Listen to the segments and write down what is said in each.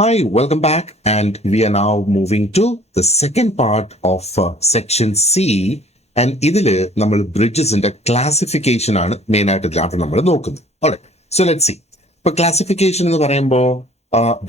Hi, welcome back, and we are now moving to the second part of section C. And ഇതില് നമ്മൾ ബ്രിഡ്ജസിന്റെ classification ആണ് main ആയിട്ട് ഇതിനകത്ത് നമ്മൾ നോക്കുന്നത്. Alright, so let's see. ഇപ്പൊ ക്ലാസിഫിക്കേഷൻ എന്ന് പറയുമ്പോൾ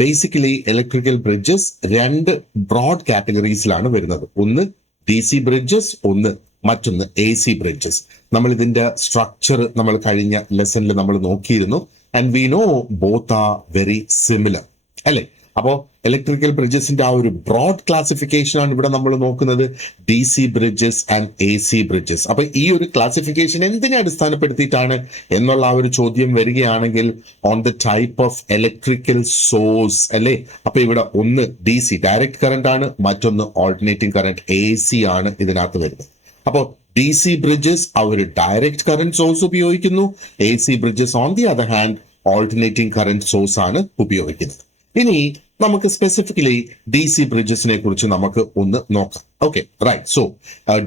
ബേസിക്കലി ഇലക്ട്രിക്കൽ ബ്രിഡ്ജസ് രണ്ട് ബ്രോഡ് കാറ്റഗറീസിലാണ് വരുന്നത്. ഒന്ന് DC ബ്രിഡ്ജസ്, ഒന്ന് മറ്റൊന്ന് AC ബ്രിഡ്ജസ്. നമ്മൾ ഇതിന്റെ സ്ട്രക്ചർ നമ്മൾ കഴിഞ്ഞ ലെസണിൽ നമ്മൾ നോക്കിയിരുന്നു. And we know both are very similar, അല്ലെ? അപ്പോ ഇലക്ട്രിക്കൽ ബ്രിഡ്ജസിന്റെ ആ ഒരു ബ്രോഡ് ക്ലാസിഫിക്കേഷൻ ആണ് ഇവിടെ നമ്മൾ നോക്കുന്നത്, DC bridges and AC bridges. അപ്പൊ ഈ ഒരു ക്ലാസിഫിക്കേഷൻ എന്തിനെ അടിസ്ഥാനപ്പെടുത്തിയിട്ടാണ് എന്നുള്ള ആ ഒരു ചോദ്യം വരികയാണെങ്കിൽ on the type of electrical source, അല്ലെ? അപ്പൊ ഇവിടെ ഒന്ന് DC ഡയറക്റ്റ് കറന്റ് ആണ്, മറ്റൊന്ന് ഓൾട്ടർനേറ്റിംഗ് കറന്റ് AC ആണ് ഇതിനകത്ത് വരുന്നത്. അപ്പോ DC ബ്രിഡ്ജസ് ആ ഒരു ഡയറക്റ്റ് കറന്റ് സോഴ്സ് ഉപയോഗിക്കുന്നു, AC bridges on the other hand alternating current source ആണ് ഉപയോഗിക്കുന്നത്. ഇനി നമുക്ക് സ്പെസിഫിക്കലി DC ബ്രിഡ്ജസിനെ കുറിച്ച് നമുക്ക് ഒന്ന് നോക്കാം. Okay, right. So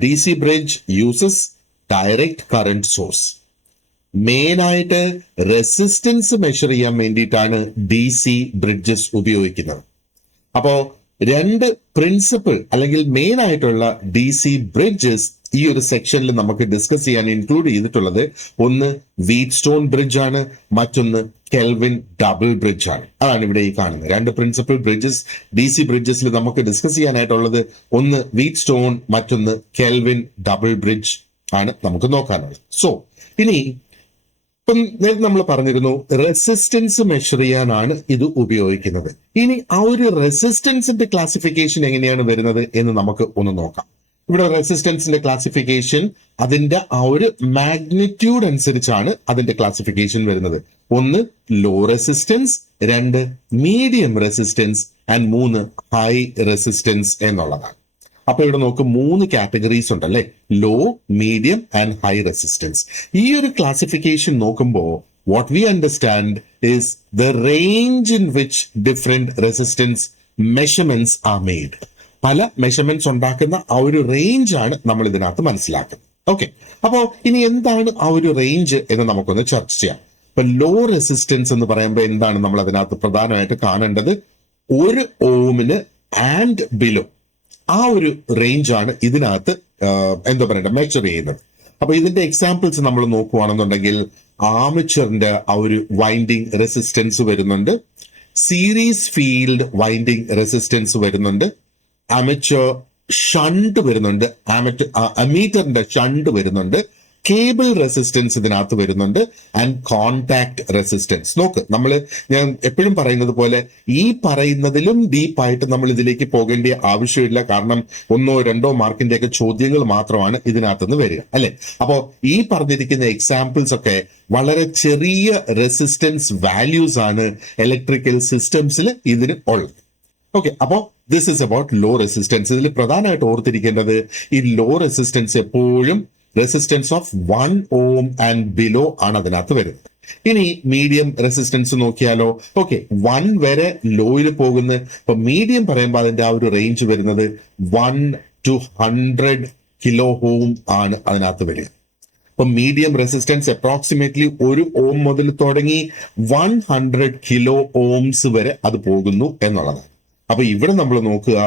DC bridge uses direct current source. Main ആയിട്ട് റെസിസ്റ്റൻസ് മെഷർ ചെയ്യാൻ വേണ്ടിയിട്ടാണ് DC ബ്രിഡ്ജസ് ഉപയോഗിക്കുന്നത്. അപ്പോ രണ്ട് പ്രിൻസിപ്പിൾ അല്ലെങ്കിൽ മെയിൻ ആയിട്ടുള്ള DC ബ്രിഡ്ജസ് ഈ ഒരു സെക്ഷനിൽ നമുക്ക് ഡിസ്കസ് ചെയ്യാൻ ഇൻക്ലൂഡ് ചെയ്തിട്ടുള്ളത് ഒന്ന് വീറ്റ്സ്റ്റോൺ ബ്രിഡ്ജ് ആണ്, മറ്റൊന്ന് കെൽവിൻ ഡബിൾ ബ്രിഡ്ജ് ആണ്. അതാണ് ഇവിടെ ഈ കാണുന്നത് രണ്ട് പ്രിൻസിപ്പൽ ബ്രിഡ്ജസ് DC ബ്രിഡ്ജസിൽ നമുക്ക് ഡിസ്കസ് ചെയ്യാനായിട്ടുള്ളത്. ഒന്ന് വീറ്റ്സ്റ്റോൺ, മറ്റൊന്ന് കെൽവിൻ ഡബിൾ ബ്രിഡ്ജ് ആണ് നമുക്ക് നോക്കാനുള്ളത്. സോ ഇനി ഇപ്പം നേരത്തെ നമ്മൾ പറഞ്ഞിരുന്നു റെസിസ്റ്റൻസ് മെഷർ ചെയ്യാനാണ് ഇത് ഉപയോഗിക്കുന്നത്. ഇനി ആ ഒരു റെസിസ്റ്റൻസിന്റെ ക്ലാസിഫിക്കേഷൻ എങ്ങനെയാണ് വരുന്നത് എന്ന് നമുക്ക് ഒന്ന് നോക്കാം. ഇവിടെ റെസിസ്റ്റൻസിന്റെ ക്ലാസിഫിക്കേഷൻ അതിന്റെ ആ ഒരു മാഗ്നിറ്റ്യൂഡ് അനുസരിച്ചാണ് അതിന്റെ ക്ലാസിഫിക്കേഷൻ വരുന്നത്. ഒന്ന് ലോ റെസിസ്റ്റൻസ്, രണ്ട് മീഡിയം റെസിസ്റ്റൻസ് ആൻഡ് മൂന്ന് ഹൈ റെസിസ്റ്റൻസ് എന്നുള്ളതാണ്. അപ്പൊ ഇവിടെ നോക്ക് മൂന്ന് കാറ്റഗറീസ് ഉണ്ടല്ലേ, low, medium and high resistance. ഈ ഒരു ക്ലാസിഫിക്കേഷൻ നോക്കുമ്പോൾ what we understand is the range in which different resistance measurements are made. പല മെഷർമെന്റ്സ് ഉണ്ടാക്കുന്ന ആ ഒരു റേഞ്ച് ആണ് നമ്മൾ ഇതിനകത്ത് മനസ്സിലാക്കുന്നത്. ഓക്കെ, അപ്പോ ഇനി എന്താണ് ആ ഒരു റേഞ്ച് എന്ന് നമുക്കൊന്ന് ചർച്ച ചെയ്യാം. ഇപ്പൊ ലോ റെസിസ്റ്റൻസ് എന്ന് പറയുമ്പോൾ എന്താണ് നമ്മൾ അതിനകത്ത് പ്രധാനമായിട്ട് കാണേണ്ടത്? 1 ഓമിന് ആൻഡ് ബിലോ ആ ഒരു റേഞ്ച് ആണ് ഇതിനകത്ത് എന്താ പറയണ്ട മെഷർ ചെയ്യുന്നത്. അപ്പൊ ഇതിന്റെ എക്സാമ്പിൾസ് നമ്മൾ നോക്കുകയാണെന്നുണ്ടെങ്കിൽ ആർമേച്ചറിന്റെ ആ ഒരു വൈൻഡിങ് റെസിസ്റ്റൻസ് വരുന്നുണ്ട്, സീരീസ് ഫീൽഡ് വൈൻഡിങ് റെസിസ്റ്റൻസ് വരുന്നുണ്ട്, അമേച്ചർ ഷണ്ട് വരുന്നുണ്ട്, അമീറ്ററിന്റെ ഷണ്ട് വരുന്നുണ്ട്, കേബിൾ റെസിസ്റ്റൻസ് ഇതിനകത്ത് വരുന്നുണ്ട്, ആൻഡ് കോണ്ടാക്ട് റെസിസ്റ്റൻസ്. നോക്ക്, ഞാൻ എപ്പോഴും പറയുന്നത് പോലെ ഈ പറയുന്നതിലും ഡീപ്പായിട്ട് നമ്മൾ ഇതിലേക്ക് പോകേണ്ട ആവശ്യമില്ല. കാരണം 1 or 2 മാർക്കിന്റെ ഒക്കെ ചോദ്യങ്ങൾ മാത്രമാണ് ഇതിനകത്തുനിന്ന് വരിക, അല്ലെ? അപ്പോ ഈ പറഞ്ഞിരിക്കുന്ന എക്സാമ്പിൾസ് ഒക്കെ വളരെ ചെറിയ റെസിസ്റ്റൻസ് വാല്യൂസ് ആണ് ഇലക്ട്രിക്കൽ സിസ്റ്റംസിൽ ഇതിന് ഉള്ളത്. ഓക്കെ, അപ്പോ this is about low resistance. ഇതിൽ പ്രധാനമായിട്ട് ഓർത്തിരിക്കേണ്ടത് ഈ ലോ റെസിസ്റ്റൻസ് എപ്പോഴും resistance of 1 ohm and below ആണ് അതിനകത്ത് വരുന്നത്. ഇനി മീഡിയം റെസിസ്റ്റൻസ് നോക്കിയാലോ? ഓക്കെ, 1 വരെ ലോയിൽ പോകുന്ന. ഇപ്പൊ മീഡിയം പറയുമ്പോൾ അതിന്റെ ആ ഒരു റേഞ്ച് വരുന്നത് 1 to 100 കിലോ ഓം ആണ് അതിനകത്ത് വരിക. ഇപ്പൊ മീഡിയം റെസിസ്റ്റൻസ് അപ്രോക്സിമേറ്റ്ലി 1 ohm മുതൽ തുടങ്ങി 100 കിലോ ഓംസ് വരെ അത് പോകുന്നു എന്നുള്ളതാണ്. അപ്പൊ ഇവിടെ നമ്മൾ നോക്കുക,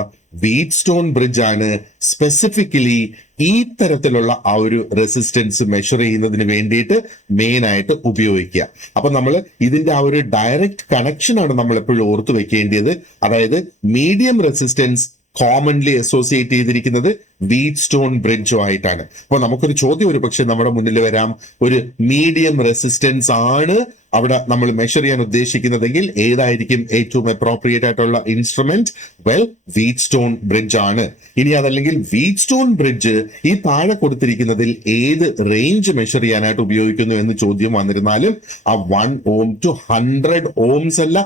വീറ്റ്സ്റ്റോൺ ബ്രിഡ്ജ് ആണ് സ്പെസിഫിക്കലി ഈ തരത്തിലുള്ള ആ ഒരു റെസിസ്റ്റൻസ് മെഷർ ചെയ്യുന്നതിന് വേണ്ടിയിട്ട് മെയിൻ ആയിട്ട് ഉപയോഗിക്കുക. അപ്പൊ നമ്മൾ ഇതിന്റെ ആ ഒരു ഡയറക്റ്റ് കണക്ഷൻ ആണ് നമ്മൾ എപ്പോഴും ഓർത്ത് വെക്കേണ്ടത്. അതായത് മീഡിയം റെസിസ്റ്റൻസ് കോമൺലി അസോസിയേറ്റ് ചെയ്തിരിക്കുന്നത് വീറ്റ്സ്റ്റോൺ ബ്രിഡ്ജും ആയിട്ടാണ്. അപ്പൊ നമുക്കൊരു ചോദ്യം ഒരു പക്ഷെ നമ്മുടെ മുന്നിൽ വരാം, ഒരു മീഡിയം റെസിസ്റ്റൻസ് ആണ് അവിടെ നമ്മൾ മെഷർ ചെയ്യാൻ ഉദ്ദേശിക്കുന്നതെങ്കിൽ ഏതായിരിക്കും ഏറ്റവും അപ്രോപ്രിയേറ്റ് ആയിട്ടുള്ള ഇൻസ്ട്രുമെന്റ്? വെൽ, വീറ്റ്സ്റ്റോൺ ബ്രിഡ്ജ് ആണ്. ഇനി അതല്ലെങ്കിൽ വീറ്റ്സ്റ്റോൺ ബ്രിഡ്ജ് ഈ താഴെ കൊടുത്തിരിക്കുന്നതിൽ ഏത് റേഞ്ച് മെഷർ ചെയ്യാനായിട്ട് ഉപയോഗിക്കുന്നു എന്ന് ചോദ്യം വന്നിരുന്നാലും ആ 1 ohm to 100 ohms അല്ല,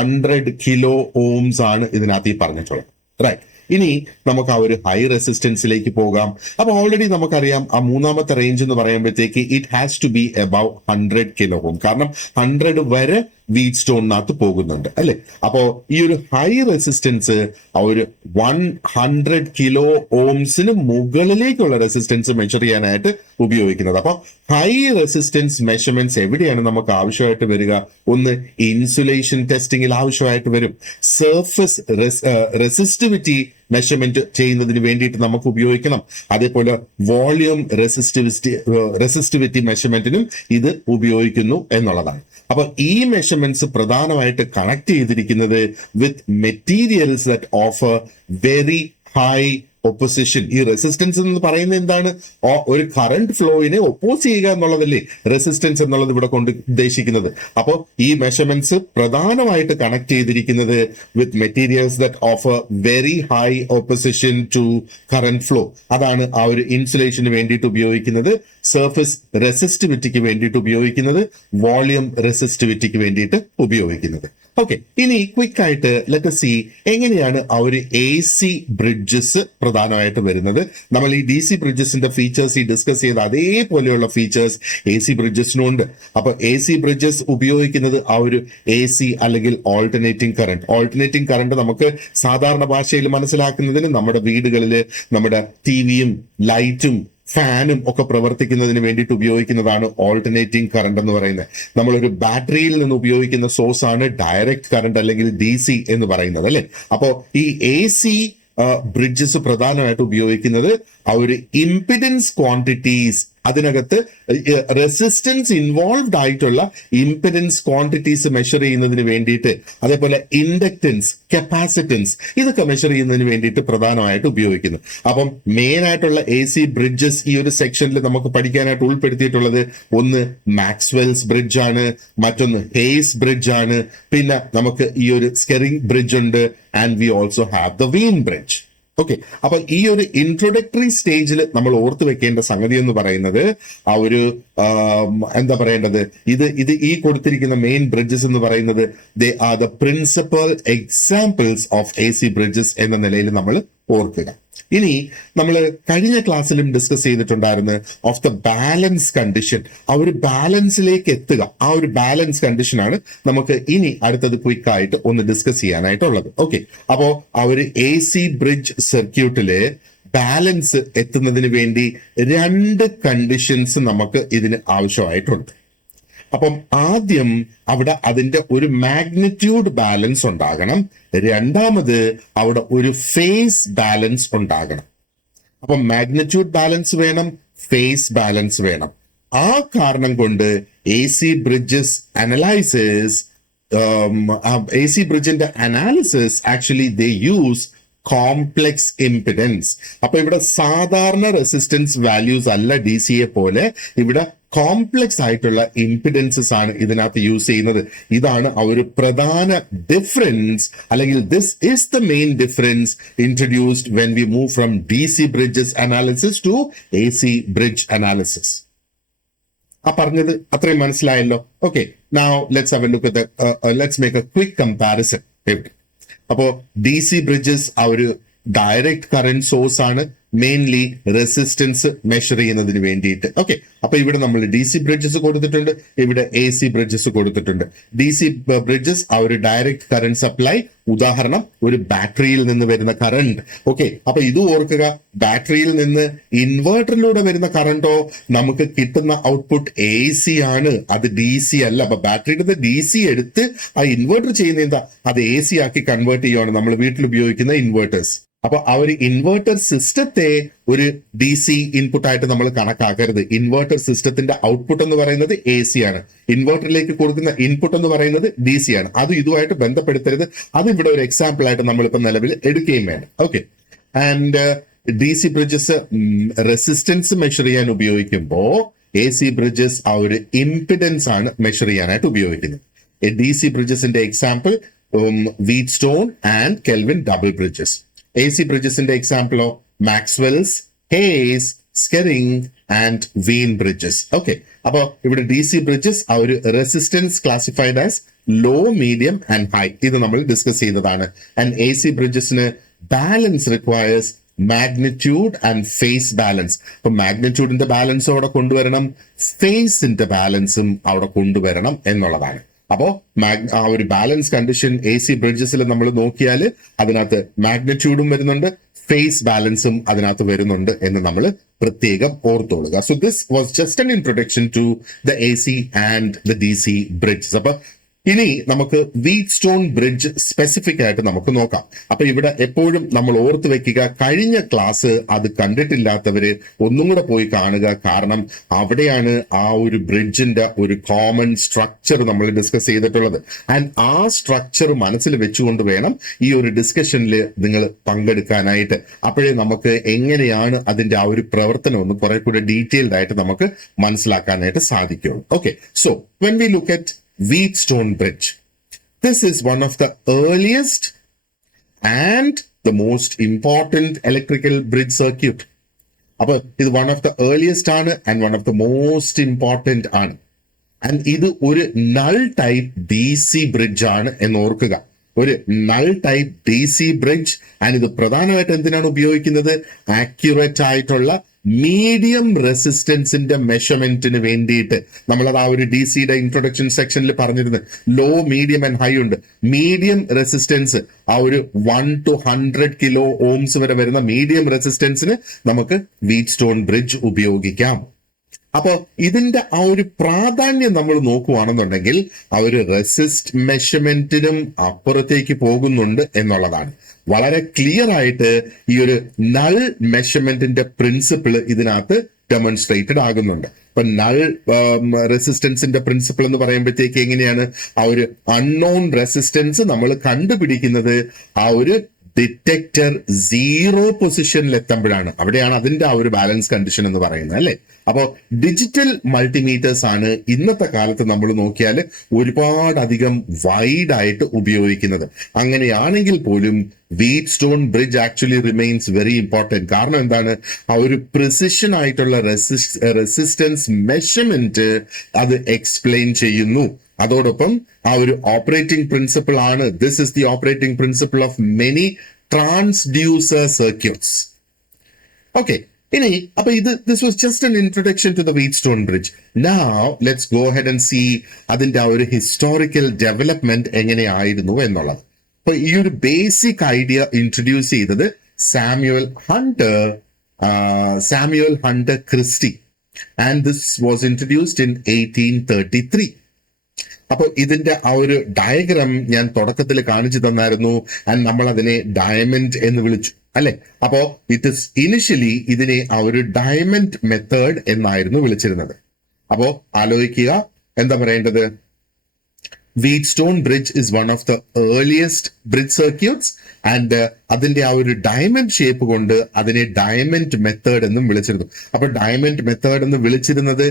100 കിലോ ഓംസ് ആണ് ഇതിനകത്ത് ഈ പറഞ്ഞിട്ടുള്ളത്. റൈറ്റ്. ഇനി നമുക്ക് ആ ഒരു ഹൈ റെസിസ്റ്റൻസിലേക്ക് പോകാം. അപ്പൊ ഓൾറെഡി നമുക്കറിയാം ആ മൂന്നാമത്തെ റേഞ്ച് എന്ന് പറയുമ്പോഴത്തേക്ക് it has to be above 100 kilo ohm. കാരണം 100 വരെ വീറ്റ് സ്റ്റോണിനകത്ത് പോകുന്നുണ്ട് അല്ലെ. അപ്പോ ഈ ഒരു ഹൈ റെസിസ്റ്റൻസ് ഒരു 100 കിലോ ഓംസിന് മുകളിലേക്കുള്ള റെസിസ്റ്റൻസ് മെഷർ ചെയ്യാനായിട്ട് ഉപയോഗിക്കുന്നത്. അപ്പൊ ഹൈ റെസിസ്റ്റൻസ് മെഷർമെന്റ്സ് എവിടെയാണ് നമുക്ക് ആവശ്യമായിട്ട് വരിക? ഒന്ന് ഇൻസുലേഷൻ ടെസ്റ്റിംഗിൽ ആവശ്യമായിട്ട് വരും. സർഫസ് റെസിസ്റ്റിവിറ്റി മെഷർമെന്റ് ചെയ്യുന്നതിന് വേണ്ടിയിട്ട് നമുക്ക് ഉപയോഗിക്കണം. അതേപോലെ വോളിയം റെസിസ്റ്റിവിറ്റി മെഷർമെന്റിനും ഇത് ഉപയോഗിക്കുന്നു എന്നുള്ളതാണ്. അപ്പൊ ഈ മെഷർമെന്റ്സ് പ്രധാനമായിട്ട് കണക്ട് ചെയ്തിരിക്കുന്നത് with materials that offer very high opposition. ഈ റെസിസ്റ്റൻസ് എന്ന് പറയുന്നത് എന്താണ്? ഒരു കറണ്ട് ഫ്ലോയിനെ ഒപ്പോസ് ചെയ്യുക എന്നുള്ളതല്ലേ റെസിസ്റ്റൻസ് എന്നുള്ളത് ഇവിടെ കൊണ്ട് ഉദ്ദേശിക്കുന്നത്. അപ്പോൾ ഈ മെഷർമെന്റ്സ് പ്രധാനമായിട്ട് കണക്ട് ചെയ്തിരിക്കുന്നത് with materials that offer very high opposition to current flow. അതാണ് ആ ഒരു ഇൻസുലേഷന് വേണ്ടിയിട്ട് ഉപയോഗിക്കുന്നത്, സർഫസ് റെസിസ്റ്റിവിറ്റിക്ക് വേണ്ടിയിട്ട് ഉപയോഗിക്കുന്നത്, വോളിയം റെസിസ്റ്റിവിറ്റിക്ക് വേണ്ടിയിട്ട് ഉപയോഗിക്കുന്നത്. ഓക്കെ, ഇനി ക്വിക്ക് ആയിട്ട് ലെറ്റ് സി എങ്ങനെയാണ് ആ ഒരു AC ബ്രിഡ്ജസ് പ്രധാനമായിട്ട് വരുന്നത്. നമ്മൾ ഈ DC ബ്രിഡ്ജസിന്റെ ഫീച്ചേഴ്സ് ഈ ഡിസ്കസ് ചെയ്ത അതേപോലെയുള്ള ഫീച്ചേഴ്സ് AC ബ്രിഡ്ജസിനും ഉണ്ട്. അപ്പൊ AC ബ്രിഡ്ജസ് ഉപയോഗിക്കുന്നത് ആ ഒരു AC അല്ലെങ്കിൽ ഓൾട്ടർനേറ്റിംഗ് കറണ്ട് നമുക്ക് സാധാരണ ഭാഷയിൽ മനസ്സിലാക്കുന്നതിന് നമ്മുടെ വീടുകളിൽ നമ്മുടെ ടിവിയും ലൈറ്റും ഫാനും ഒക്കെ പ്രവർത്തിക്കുന്നതിന് വേണ്ടിയിട്ട് ഉപയോഗിക്കുന്നതാണ് ഓൾട്ടർനേറ്റിംഗ് കറണ്ട് എന്ന് പറയുന്നത്. നമ്മളൊരു ബാറ്ററിയിൽ നിന്ന് ഉപയോഗിക്കുന്ന സോഴ്സ് ആണ് ഡയറക്റ്റ് കറണ്ട് അല്ലെങ്കിൽ DC എന്ന് പറയുന്നത് അല്ലെ. അപ്പോ ഈ AC ബ്രിഡ്ജസ് പ്രധാനമായിട്ട് ഉപയോഗിക്കുന്നത് ആ ഒരു ഇംപിഡൻസ് ക്വാണ്ടിറ്റീസ്, അതിനകത്ത് റെസിസ്റ്റൻസ് ഇൻവോൾവ്ഡ് ആയിട്ടുള്ള ഇംപിഡൻസ് ക്വാണ്ടിറ്റീസ് മെഷർ ചെയ്യുന്നതിന് വേണ്ടിയിട്ട്, അതേപോലെ ഇൻഡക്റ്റൻസ്, കപ്പാസിറ്റൻസ് ഇതൊക്കെ മെഷർ ചെയ്യുന്നതിന് വേണ്ടിയിട്ട് പ്രധാനമായിട്ട് ഉപയോഗിക്കുന്നു. അപ്പം മെയിൻ ആയിട്ടുള്ള AC ബ്രിഡ്ജസ് ഈ ഒരു സെക്ഷനിൽ നമുക്ക് പഠിക്കാനായിട്ട് ഉൾപ്പെടുത്തിയിട്ടുള്ളത് ഒന്ന് മാക്സ്വെൽസ് ബ്രിഡ്ജ് ആണ്, മറ്റൊന്ന് ഹേയ്സ് ബ്രിഡ്ജ് ആണ്, പിന്നെ നമുക്ക് ഈ ഒരു സ്കെറിംഗ് ബ്രിഡ്ജ് ഉണ്ട്, and we also have the Wien bridge. Okay, അപ്പൊ ഈ ഒരു ഇൻട്രൊഡക്ടറി സ്റ്റേജിൽ നമ്മൾ ഓർത്ത് വെക്കേണ്ട സംഗതി എന്ന് പറയുന്നത് ആ ഒരു എന്താ പറയേണ്ടത്, ഇത് ഈ കൊടുത്തിരിക്കുന്ന മെയിൻ ബ്രിഡ്ജസ് എന്ന് പറയുന്നത് they are the principal examples of AC bridges എന്ന നിലയിൽ നമ്മൾ ഓർക്കുക. ഇനി നമ്മൾ കഴിഞ്ഞ ക്ലാസ്സിലും ഡിസ്കസ് ചെയ്തിട്ടുണ്ടായിരുന്നു ഓഫ് ദ ബാലൻസ് കണ്ടീഷൻ. ആ ഒരു ബാലൻസിലേക്ക് എത്തുക, ആ ഒരു ബാലൻസ് കണ്ടീഷനാണ് നമുക്ക് ഇനി അടുത്തത് ക്വിക്ക് ആയിട്ട് ഒന്ന് ഡിസ്കസ് ചെയ്യാനായിട്ടുള്ളത്. ഓക്കെ, അപ്പോ ആ ഒരു AC ബ്രിഡ്ജ് സർക്യൂട്ടില് ബാലൻസ് എത്തുന്നതിന് വേണ്ടി 2 കണ്ടീഷൻസ് നമുക്ക് ഇതിന് ആവശ്യമായിട്ടുണ്ട്. അപ്പം ആദ്യം അവിടെ അതിന്റെ ഒരു മാഗ്നിറ്റ്യൂഡ് ബാലൻസ് ഉണ്ടാകണം, രണ്ടാമത് അവിടെ ഒരു ഫേസ് ബാലൻസ് ഉണ്ടാകണം. അപ്പം മാഗ്നിറ്റ്യൂഡ് ബാലൻസ് വേണം, ഫേസ് ബാലൻസ് വേണം. ആ കാരണം കൊണ്ട് AC ബ്രിഡ്ജസ് അനലൈസസ് AC ബ്രിഡ്ജിന്റെ analysis actually they use complex impedance. അപ്പൊ ഇവിടെ സാധാരണ റെസിസ്റ്റൻസ് വാല്യൂസ് അല്ല DCയെ പോലെ, ഇവിടെ കോംപ്ലെക്സ് ആയിട്ടുള്ള ഇംപിഡൻസസ് ആണ് ഇതിനകത്ത് യൂസ് ചെയ്യുന്നത്. ഇതാണ് ആ ഒരു പ്രധാന ഡിഫറൻസ്, അല്ലെങ്കിൽ this is the main difference introduced when we move from DC bridges analysis to AC bridge analysis. ആ പറഞ്ഞത് അത്രയും മനസ്സിലായല്ലോ. Okay, now let's have a look at let's make a quick comparison. അപ്പോ DC ബ്രിഡ്ജസ് ആ ഒരു direct current source ആണ്, mainly resistance measure ചെയ്യുന്നതിന് വേണ്ടിയിട്ട്. ഓക്കെ, അപ്പൊ ഇവിടെ നമ്മൾ DC ബ്രിഡ്ജസ് കൊടുത്തിട്ടുണ്ട്, ഇവിടെ AC ബ്രിഡ്ജസ് കൊടുത്തിട്ടുണ്ട്. DC ബ്രിഡ്ജസ് ആ ഒരു ഡയറക്റ്റ് കറന്റ് സപ്ലൈ, ഉദാഹരണം ഒരു ബാറ്ററിയിൽ നിന്ന് വരുന്ന കറണ്ട്. ഓക്കെ, അപ്പൊ ഇത് ഓർക്കുക, ബാറ്ററിയിൽ നിന്ന് ഇൻവേർട്ടറിലൂടെ വരുന്ന കറണ്ടോ നമുക്ക് കിട്ടുന്ന ഔട്ട്പുട്ട് AC ആണ്, അത് DC അല്ല. അപ്പൊ ബാറ്ററിയുടെ DC എടുത്ത് ആ ഇൻവേർട്ടർ ചെയ്യുന്ന എന്താ, അത് AC ആക്കി കൺവേർട്ട് ചെയ്യുകയാണ് നമ്മൾ വീട്ടിൽ ഉപയോഗിക്കുന്ന ഇൻവേർട്ടേഴ്സ്. അപ്പൊ ആ ഒരു ഇൻവേർട്ടർ സിസ്റ്റത്തെ ഒരു DC ഇൻപുട്ട് ആയിട്ട് നമ്മൾ കണക്കാക്കരുത്. ഇൻവേർട്ടർ സിസ്റ്റത്തിന്റെ ഔട്ട്പുട്ട് എന്ന് പറയുന്നത് AC ആണ്, ഇൻവേർട്ടറിലേക്ക് കൊടുക്കുന്ന ഇൻപുട്ട് എന്ന് പറയുന്നത് DC ആണ്. അത് ഇതുമായിട്ട് ബന്ധപ്പെടുത്തരുത്. അത് ഇവിടെ ഒരു എക്സാമ്പിൾ ആയിട്ട് നമ്മളിപ്പോ നിലവിൽ എടുക്കുകയും വേണം. Okay, and DC bridges resistance measure ചെയ്യാൻ ഉപയോഗിക്കുമ്പോൾ AC ബ്രിഡ്ജസ് ആ ഒരു ഇംപിഡൻസ് ആണ് മെഷർ ചെയ്യാനായിട്ട് ഉപയോഗിക്കുന്നത്. DC ബ്രിഡ്ജസിന്റെ example Wheatstone and Kelvin double bridges. AC ബ്രിഡ്ജസിന്റെ എക്സാമ്പിളോ Maxwell's, Hay's, Schering and Wien bridges. Okay, അപ്പൊ ഇവിടെ DC ബ്രിഡ്ജസ് ആ ഒരു resistance classified as low, medium and high, ഇത് നമ്മൾ ഡിസ്കസ് ചെയ്തതാണ്. ആൻഡ് AC ബ്രിഡ്ജസിന് balance requires magnitude and phase balance. അപ്പൊ മാഗ്നിറ്റ്യൂഡിന്റെ ബാലൻസും അവിടെ കൊണ്ടുവരണം, ഫേസിന്റെ ബാലൻസും അവിടെ കൊണ്ടുവരണം എന്നുള്ളതാണ്. അപ്പോ ആ ഒരു ബാലൻസ് കണ്ടീഷൻ AC ബ്രിഡ്ജസിൽ നമ്മൾ നോക്കിയാൽ അതിനകത്ത് മാഗ്നിറ്റ്യൂഡും വരുന്നുണ്ട്, ഫേസ് ബാലൻസും അതിനകത്ത് വരുന്നുണ്ട് എന്ന് നമ്മൾ പ്രത്യേകം ഓർത്തോളുക. So this was just an introduction to the AC and the DC bridges. അപ്പൊ ഇനി നമുക്ക് വീറ്റ് സ്റ്റോൺ ബ്രിഡ്ജ് സ്പെസിഫിക് ആയിട്ട് നമുക്ക് നോക്കാം. അപ്പൊ ഇവിടെ എപ്പോഴും നമ്മൾ ഓർത്ത് വെക്കുക, കഴിഞ്ഞ ക്ലാസ് അത് കണ്ടിട്ടില്ലാത്തവര് ഒന്നും കൂടെ പോയി കാണുക. കാരണം അവിടെയാണ് ആ ഒരു ബ്രിഡ്ജിന്റെ ഒരു കോമൺ സ്ട്രക്ചർ നമ്മൾ ഡിസ്കസ് ചെയ്തിട്ടുള്ളത്. ആൻഡ് ആ സ്ട്രക്ചർ മനസ്സിൽ വെച്ചുകൊണ്ട് വേണം ഈ ഒരു ഡിസ്കഷനിൽ നിങ്ങൾ പങ്കെടുക്കാനായിട്ട്. അപ്പോഴേ നമുക്ക് എങ്ങനെയാണ് അതിന്റെ ആ ഒരു പ്രവർത്തനം ഒന്ന് കുറെ കൂടെ ഡീറ്റെയിൽഡ് ആയിട്ട് നമുക്ക് മനസ്സിലാക്കാനായിട്ട് സാധിക്കുള്ളൂ. Okay, so when we look at Wheatstone Bridge. This is one of the earliest and the most important electrical bridge circuit. അപ്പോൾ ഇത് one of the earliest ആണ് and one of the most important ആണ്. And ഇത് ഒരു null type DC bridge ആണ് എന്ന് ഓർക്കുക. ഒരു null type DC bridge. And ഇത് പ്രധാനമായിട്ട് എന്തിനാണ് ഉപയോഗിക്കുന്നത്? ആക്യുറേറ്റ് ആയിട്ടുള്ള മീഡിയം റെസിസ്റ്റൻസിന്റെ മെഷർമെന്റിന് വേണ്ടിയിട്ട്. നമ്മളത് ആ ഒരു DCയുടെ ഇൻട്രൊഡക്ഷൻ സെക്ഷനിൽ പറഞ്ഞിരുന്നു. ലോ, മീഡിയം ആൻഡ് ഹൈ ഉണ്ട്. മീഡിയം റെസിസ്റ്റൻസ്, ആ ഒരു 1 to 100 കിലോ ഓംസ് വരെ വരുന്ന മീഡിയം റെസിസ്റ്റൻസിന് നമുക്ക് വീറ്റ്സ്റ്റോൺ ബ്രിഡ്ജ് ഉപയോഗിക്കാം. അപ്പോ ഇതിന്റെ ആ ഒരു പ്രാധാന്യം നമ്മൾ നോക്കുകയാണെന്നുണ്ടെങ്കിൽ ആ ഒരു റെസിസ്റ്റ് മെഷർമെന്റിനും അപ്പുറത്തേക്ക് പോകുന്നുണ്ട് എന്നുള്ളതാണ്. വളരെ ക്ലിയർ ആയിട്ട് ഈ ഒരു നൾ മെഷർമെന്റിന്റെ പ്രിൻസിപ്പിൾ ഇതിനകത്ത് ഡെമോൺസ്ട്രേറ്റഡ് ആകുന്നുണ്ട്. ഇപ്പൊ നൾ റെസിസ്റ്റൻസിന്റെ പ്രിൻസിപ്പിൾ എന്ന് പറയുമ്പോഴത്തേക്ക് എങ്ങനെയാണ് ആ ഒരു അൺനോൺ റെസിസ്റ്റൻസ് നമ്മൾ കണ്ടുപിടിക്കുന്നത്? ആ ഒരു ഡിറ്റക്ടർ 0 പൊസിഷനിൽ എത്തുമ്പോഴാണ്. അവിടെയാണ് അതിന്റെ ആ ഒരു ബാലൻസ് കണ്ടീഷൻ എന്ന് പറയുന്നത്, അല്ലെ? അപ്പോ ഡിജിറ്റൽ മൾട്ടിമീറ്റേഴ്സ് ആണ് ഇന്നത്തെ കാലത്ത് നമ്മൾ നോക്കിയാൽ ഒരുപാടധികം വൈഡ് ആയിട്ട് ഉപയോഗിക്കുന്നത്. അങ്ങനെയാണെങ്കിൽ പോലും whetstone bridge actually remains very important. കാരണം എന്താണ്? ആ ഒരു പ്രിസിഷൻ ആയിട്ടുള്ള റെസിസ്റ്റൻസ് മെഷർമെന്റ് അത് എക്സ്പ്ലെയിൻ ചെയ്യുന്നു. അതോടൊപ്പം ആ ഒരു ഓപ്പറേറ്റിംഗ് പ്രിൻസിപ്പിൾ ആണ്. This is the operating principle of many transducer circuits. Okay, ഇനി അപ്പൊ this was just an introduction to the Wheatstone Bridge. Now let's go ahead and see അതിന്റെ ആ ഒരു ഹിസ്റ്റോറിക്കൽ ഡെവലപ്മെന്റ് എങ്ങനെയായിരുന്നു എന്നുള്ളത്. അപ്പൊ ഈ ഒരു ബേസിക് ഐഡിയ ഇൻട്രൊഡ്യൂസ് ചെയ്തത് Samuel Hunter Christie, and this was introduced in 1833. അപ്പൊ ഇതിന്റെ ആ ഒരു ഡയഗ്രാം ഞാൻ തുടക്കത്തിൽ കാണിച്ചു തന്നായിരുന്നു. ആൻഡ് നമ്മൾ അതിനെ ഡയമണ്ട് എന്ന് വിളിച്ചു, അല്ലെ? അപ്പോ ഇനിഷ്യലി ഇതിനെ ആ ഒരു ഡയമണ്ട് മെത്തേഡ് എന്നായിരുന്നു വിളിച്ചിരുന്നത്. അപ്പോ ആലോചിക്കുക, എന്താ പറയേണ്ടത്? Wheatstone Bridge is one of the earliest bridge circuits and അതിന്റെ ആ ഒരു ഡയമണ്ട് ഷേപ്പ് കൊണ്ട് അതിനെ ഡയമണ്ട് മെത്തേഡ് എന്നും വിളിച്ചിരുന്നു. അപ്പൊ ഡയമണ്ട് മെത്തേഡ് എന്ന് വിളിച്ചിരുന്നത്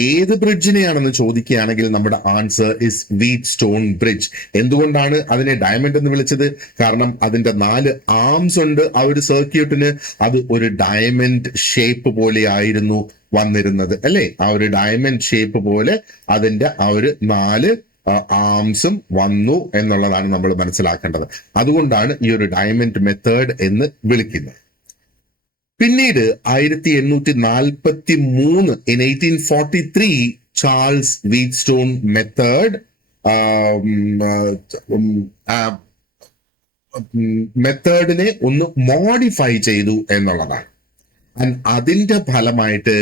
ഏത് ബ്രിഡ്ജിനെയാണെന്ന് ചോദിക്കുകയാണെങ്കിൽ നമ്മുടെ ആൻസർ ഇസ് വീറ്റ്സ്റ്റോൺ ബ്രിഡ്ജ്. എന്തുകൊണ്ടാണ് അതിനെ ഡയമണ്ട് എന്ന് വിളിച്ചത്? കാരണം അതിന്റെ 4 ആംസ് ഉണ്ട് ആ ഒരു സർക്യൂട്ടിന്. അത് ഒരു ഡയമണ്ട് ഷേപ്പ് പോലെ ആയിരുന്നു വന്നിരുന്നത്, അല്ലെ? ആ ഒരു ഡയമണ്ട് ഷേപ്പ് പോലെ അതിന്റെ ആ ഒരു 4 ആംസും വന്നു എന്നുള്ളതാണ് നമ്മൾ മനസ്സിലാക്കേണ്ടത്. അതുകൊണ്ടാണ് ഈ ഒരു ഡയമണ്ട് മെത്തേഡ് എന്ന് വിളിക്കുന്നത്. പിന്നീട് 1843 in 1843 ചാൾസ് വീറ്റ്സ്റ്റോൺ മെത്തേഡിനെ ഒന്ന് മോഡിഫൈ ചെയ്തു എന്നുള്ളതാണ്. ആൻഡ് അതിന്റെ ഫലമായിട്ട്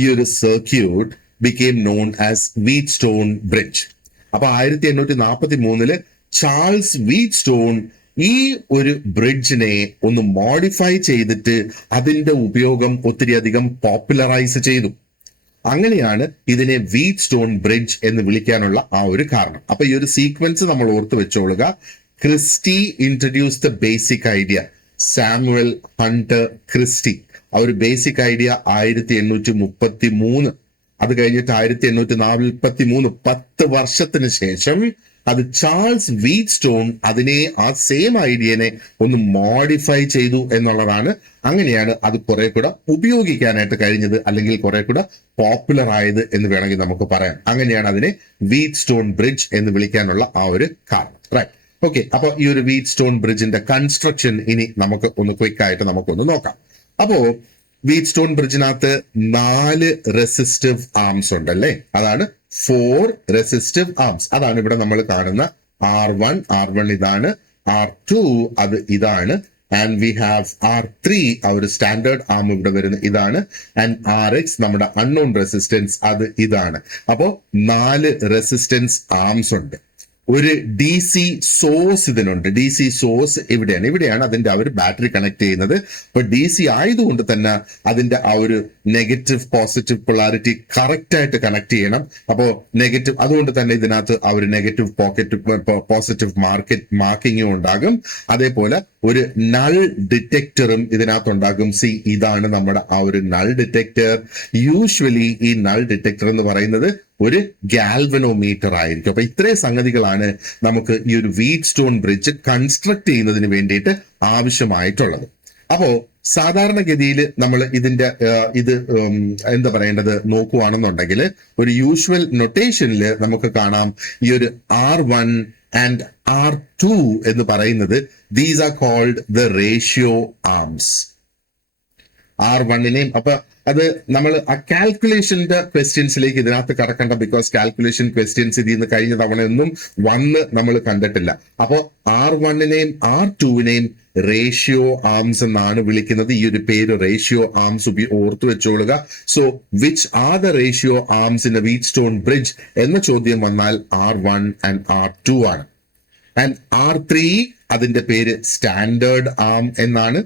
ഈ ഒരു circuit became known as Wheatstone Bridge. അപ്പൊ 1843 ചാൾസ് വീറ്റ്സ്റ്റോൺ ഈ ഒരു ബ്രിഡ്ജിനെ ഒന്ന് മോഡിഫൈ ചെയ്തിട്ട് അതിന്റെ ഉപയോഗം ഒത്തിരി അധികം പോപ്പുലറൈസ് ചെയ്തു. അങ്ങനെയാണ് ഇതിനെ വീറ്റ്സ്റ്റോൺ ബ്രിഡ്ജ് എന്ന് വിളിക്കാനുള്ള ആ ഒരു കാരണം. അപ്പൊ ഈ ഒരു സീക്വൻസ് നമ്മൾ ഓർത്ത് വെച്ചോളുക. Christie introduce the basic idea. Samuel Hunter Christie ആ ഒരു ബേസിക് ഐഡിയ 1833. അത് കഴിഞ്ഞിട്ട് 1843 10 വർഷത്തിന് ശേഷം അത് ചാൾസ് വീറ്റ്സ്റ്റോൺ അതിനെ ആ സെയിം ഐഡിയനെ ഒന്ന് മോഡിഫൈ ചെയ്തു എന്നുള്ളതാണ്. അങ്ങനെയാണ് അത് കുറെ കൂടെ ഉപയോഗിക്കാനായിട്ട് കഴിഞ്ഞത്, അല്ലെങ്കിൽ കുറെ കൂടെ പോപ്പുലർ ആയത് എന്ന് വേണമെങ്കിൽ നമുക്ക് പറയാം. അങ്ങനെയാണ് അതിനെ വീറ്റ്സ്റ്റോൺ ബ്രിഡ്ജ് എന്ന് വിളിക്കാനുള്ള ആ ഒരു കാരണം. Right, okay. അപ്പൊ ഈ ഒരു വീറ്റ്സ്റ്റോൺ ബ്രിഡ്ജിന്റെ കൺസ്ട്രക്ഷൻ ഇനി നമുക്ക് ഒന്ന് ക്വിക്ക് ആയിട്ട് നമുക്കൊന്ന് നോക്കാം. അപ്പോ വീറ്റ് സ്റ്റോൺ ബ്രിഡ്ജിനകത്ത് 4 റെസിസ്റ്റീവ് ആംസ് ഉണ്ട് അല്ലേ? അതാണ് 4 റെസിസ്റ്റീവ് ആംസ്. അതാണ് ഇവിടെ നമ്മൾ കാണുന്ന R1 ഇതാണ്, R2 അത് ഇതാണ്, ആൻഡ് വി ഹാവ് R3 ആ ഒരു സ്റ്റാൻഡേർഡ് ആം ഇവിടെ വരുന്ന ഇതാണ്, ആൻഡ് RX നമ്മുടെ അൺനോൺ റെസിസ്റ്റൻസ് അത് ഇതാണ്. അപ്പോ 4 റെസിസ്റ്റൻസ് ആംസ് ഉണ്ട്. ഒരു DC സോഴ്സ് ഇതിനുണ്ട്. DC സോഴ്സ് ഇവിടെയാണ് അതിന്റെ ആ ഒരു ബാറ്ററി കണക്ട് ചെയ്യുന്നത്. അപ്പൊ DC ആയതുകൊണ്ട് തന്നെ അതിന്റെ ആ ഒരു നെഗറ്റീവ് പോസിറ്റീവ് പൊളാരിറ്റി കറക്റ്റ് ആയിട്ട് കണക്ട് ചെയ്യണം. അപ്പോ നെഗറ്റീവ്, അതുകൊണ്ട് തന്നെ ഇതിനകത്ത് ആ ഒരു നെഗറ്റീവ് പോസിറ്റീവ് മാർക്കിങ്ങും ഉണ്ടാകും. അതേപോലെ ഒരു നൾ ഡിറ്റക്ടറും ഇതിനകത്ത് ഉണ്ടാകും. ഇതാണ് നമ്മുടെ ആ ഒരു നൾ ഡിറ്റക്ടർ. യൂഷ്വലി ഈ നൾ ഡിറ്റക്ടർ എന്ന് പറയുന്നത് ഒരു ഗാൽവനോമീറ്റർ ആയിരിക്കും. അപ്പൊ ഇത്രയും സംഗതികളാണ് നമുക്ക് ഈ ഒരു വീറ്റ് സ്റ്റോൺ ബ്രിഡ്ജ് കൺസ്ട്രക്ട് ചെയ്യുന്നതിന് വേണ്ടിയിട്ട് ആവശ്യമായിട്ടുള്ളത്. അപ്പോ സാധാരണഗതിയിൽ നമ്മൾ ഇതിന്റെ എന്താ പറയേണ്ടത് നോക്കുവാണെന്നുണ്ടെങ്കിൽ ഒരു യൂഷ്വൽ നൊട്ടേഷനിൽ നമുക്ക് കാണാം ഈ ഒരു R1 ആൻഡ് R2 എന്ന് പറയുന്നത് these are called the ratio arms. R1നെയും അപ്പൊ അത് നമ്മൾ ആ കാൽക്കുലേഷന്റെ ക്വസ്റ്റ്യൻസിലേക്ക് ഇതിനകത്ത് കടക്കണ്ട, ബിക്കോസ് കാൽക്കുലേഷൻ ക്വസ്റ്റ്യൻസ് ഇതിൽ നിന്ന് കഴിഞ്ഞ തവണയൊന്നും നമ്മൾ കണ്ടിട്ടില്ല. അപ്പോ R1നെയും R2നെയും റേഷ്യോ ആംസ് എന്നാണ് വിളിക്കുന്നത്. ഈ ഒരു പേര് റേഷ്യോ ആംസ് ഓർത്തു വെച്ചോളുക. So which are the ratio arms in a Wheatstone bridge എന്ന ചോദ്യം വന്നാൽ R1 ആൻഡ് R2 ആണ്. ആൻഡ് R3 അതിന്റെ പേര് സ്റ്റാൻഡേർഡ് ആം എന്നാണ്.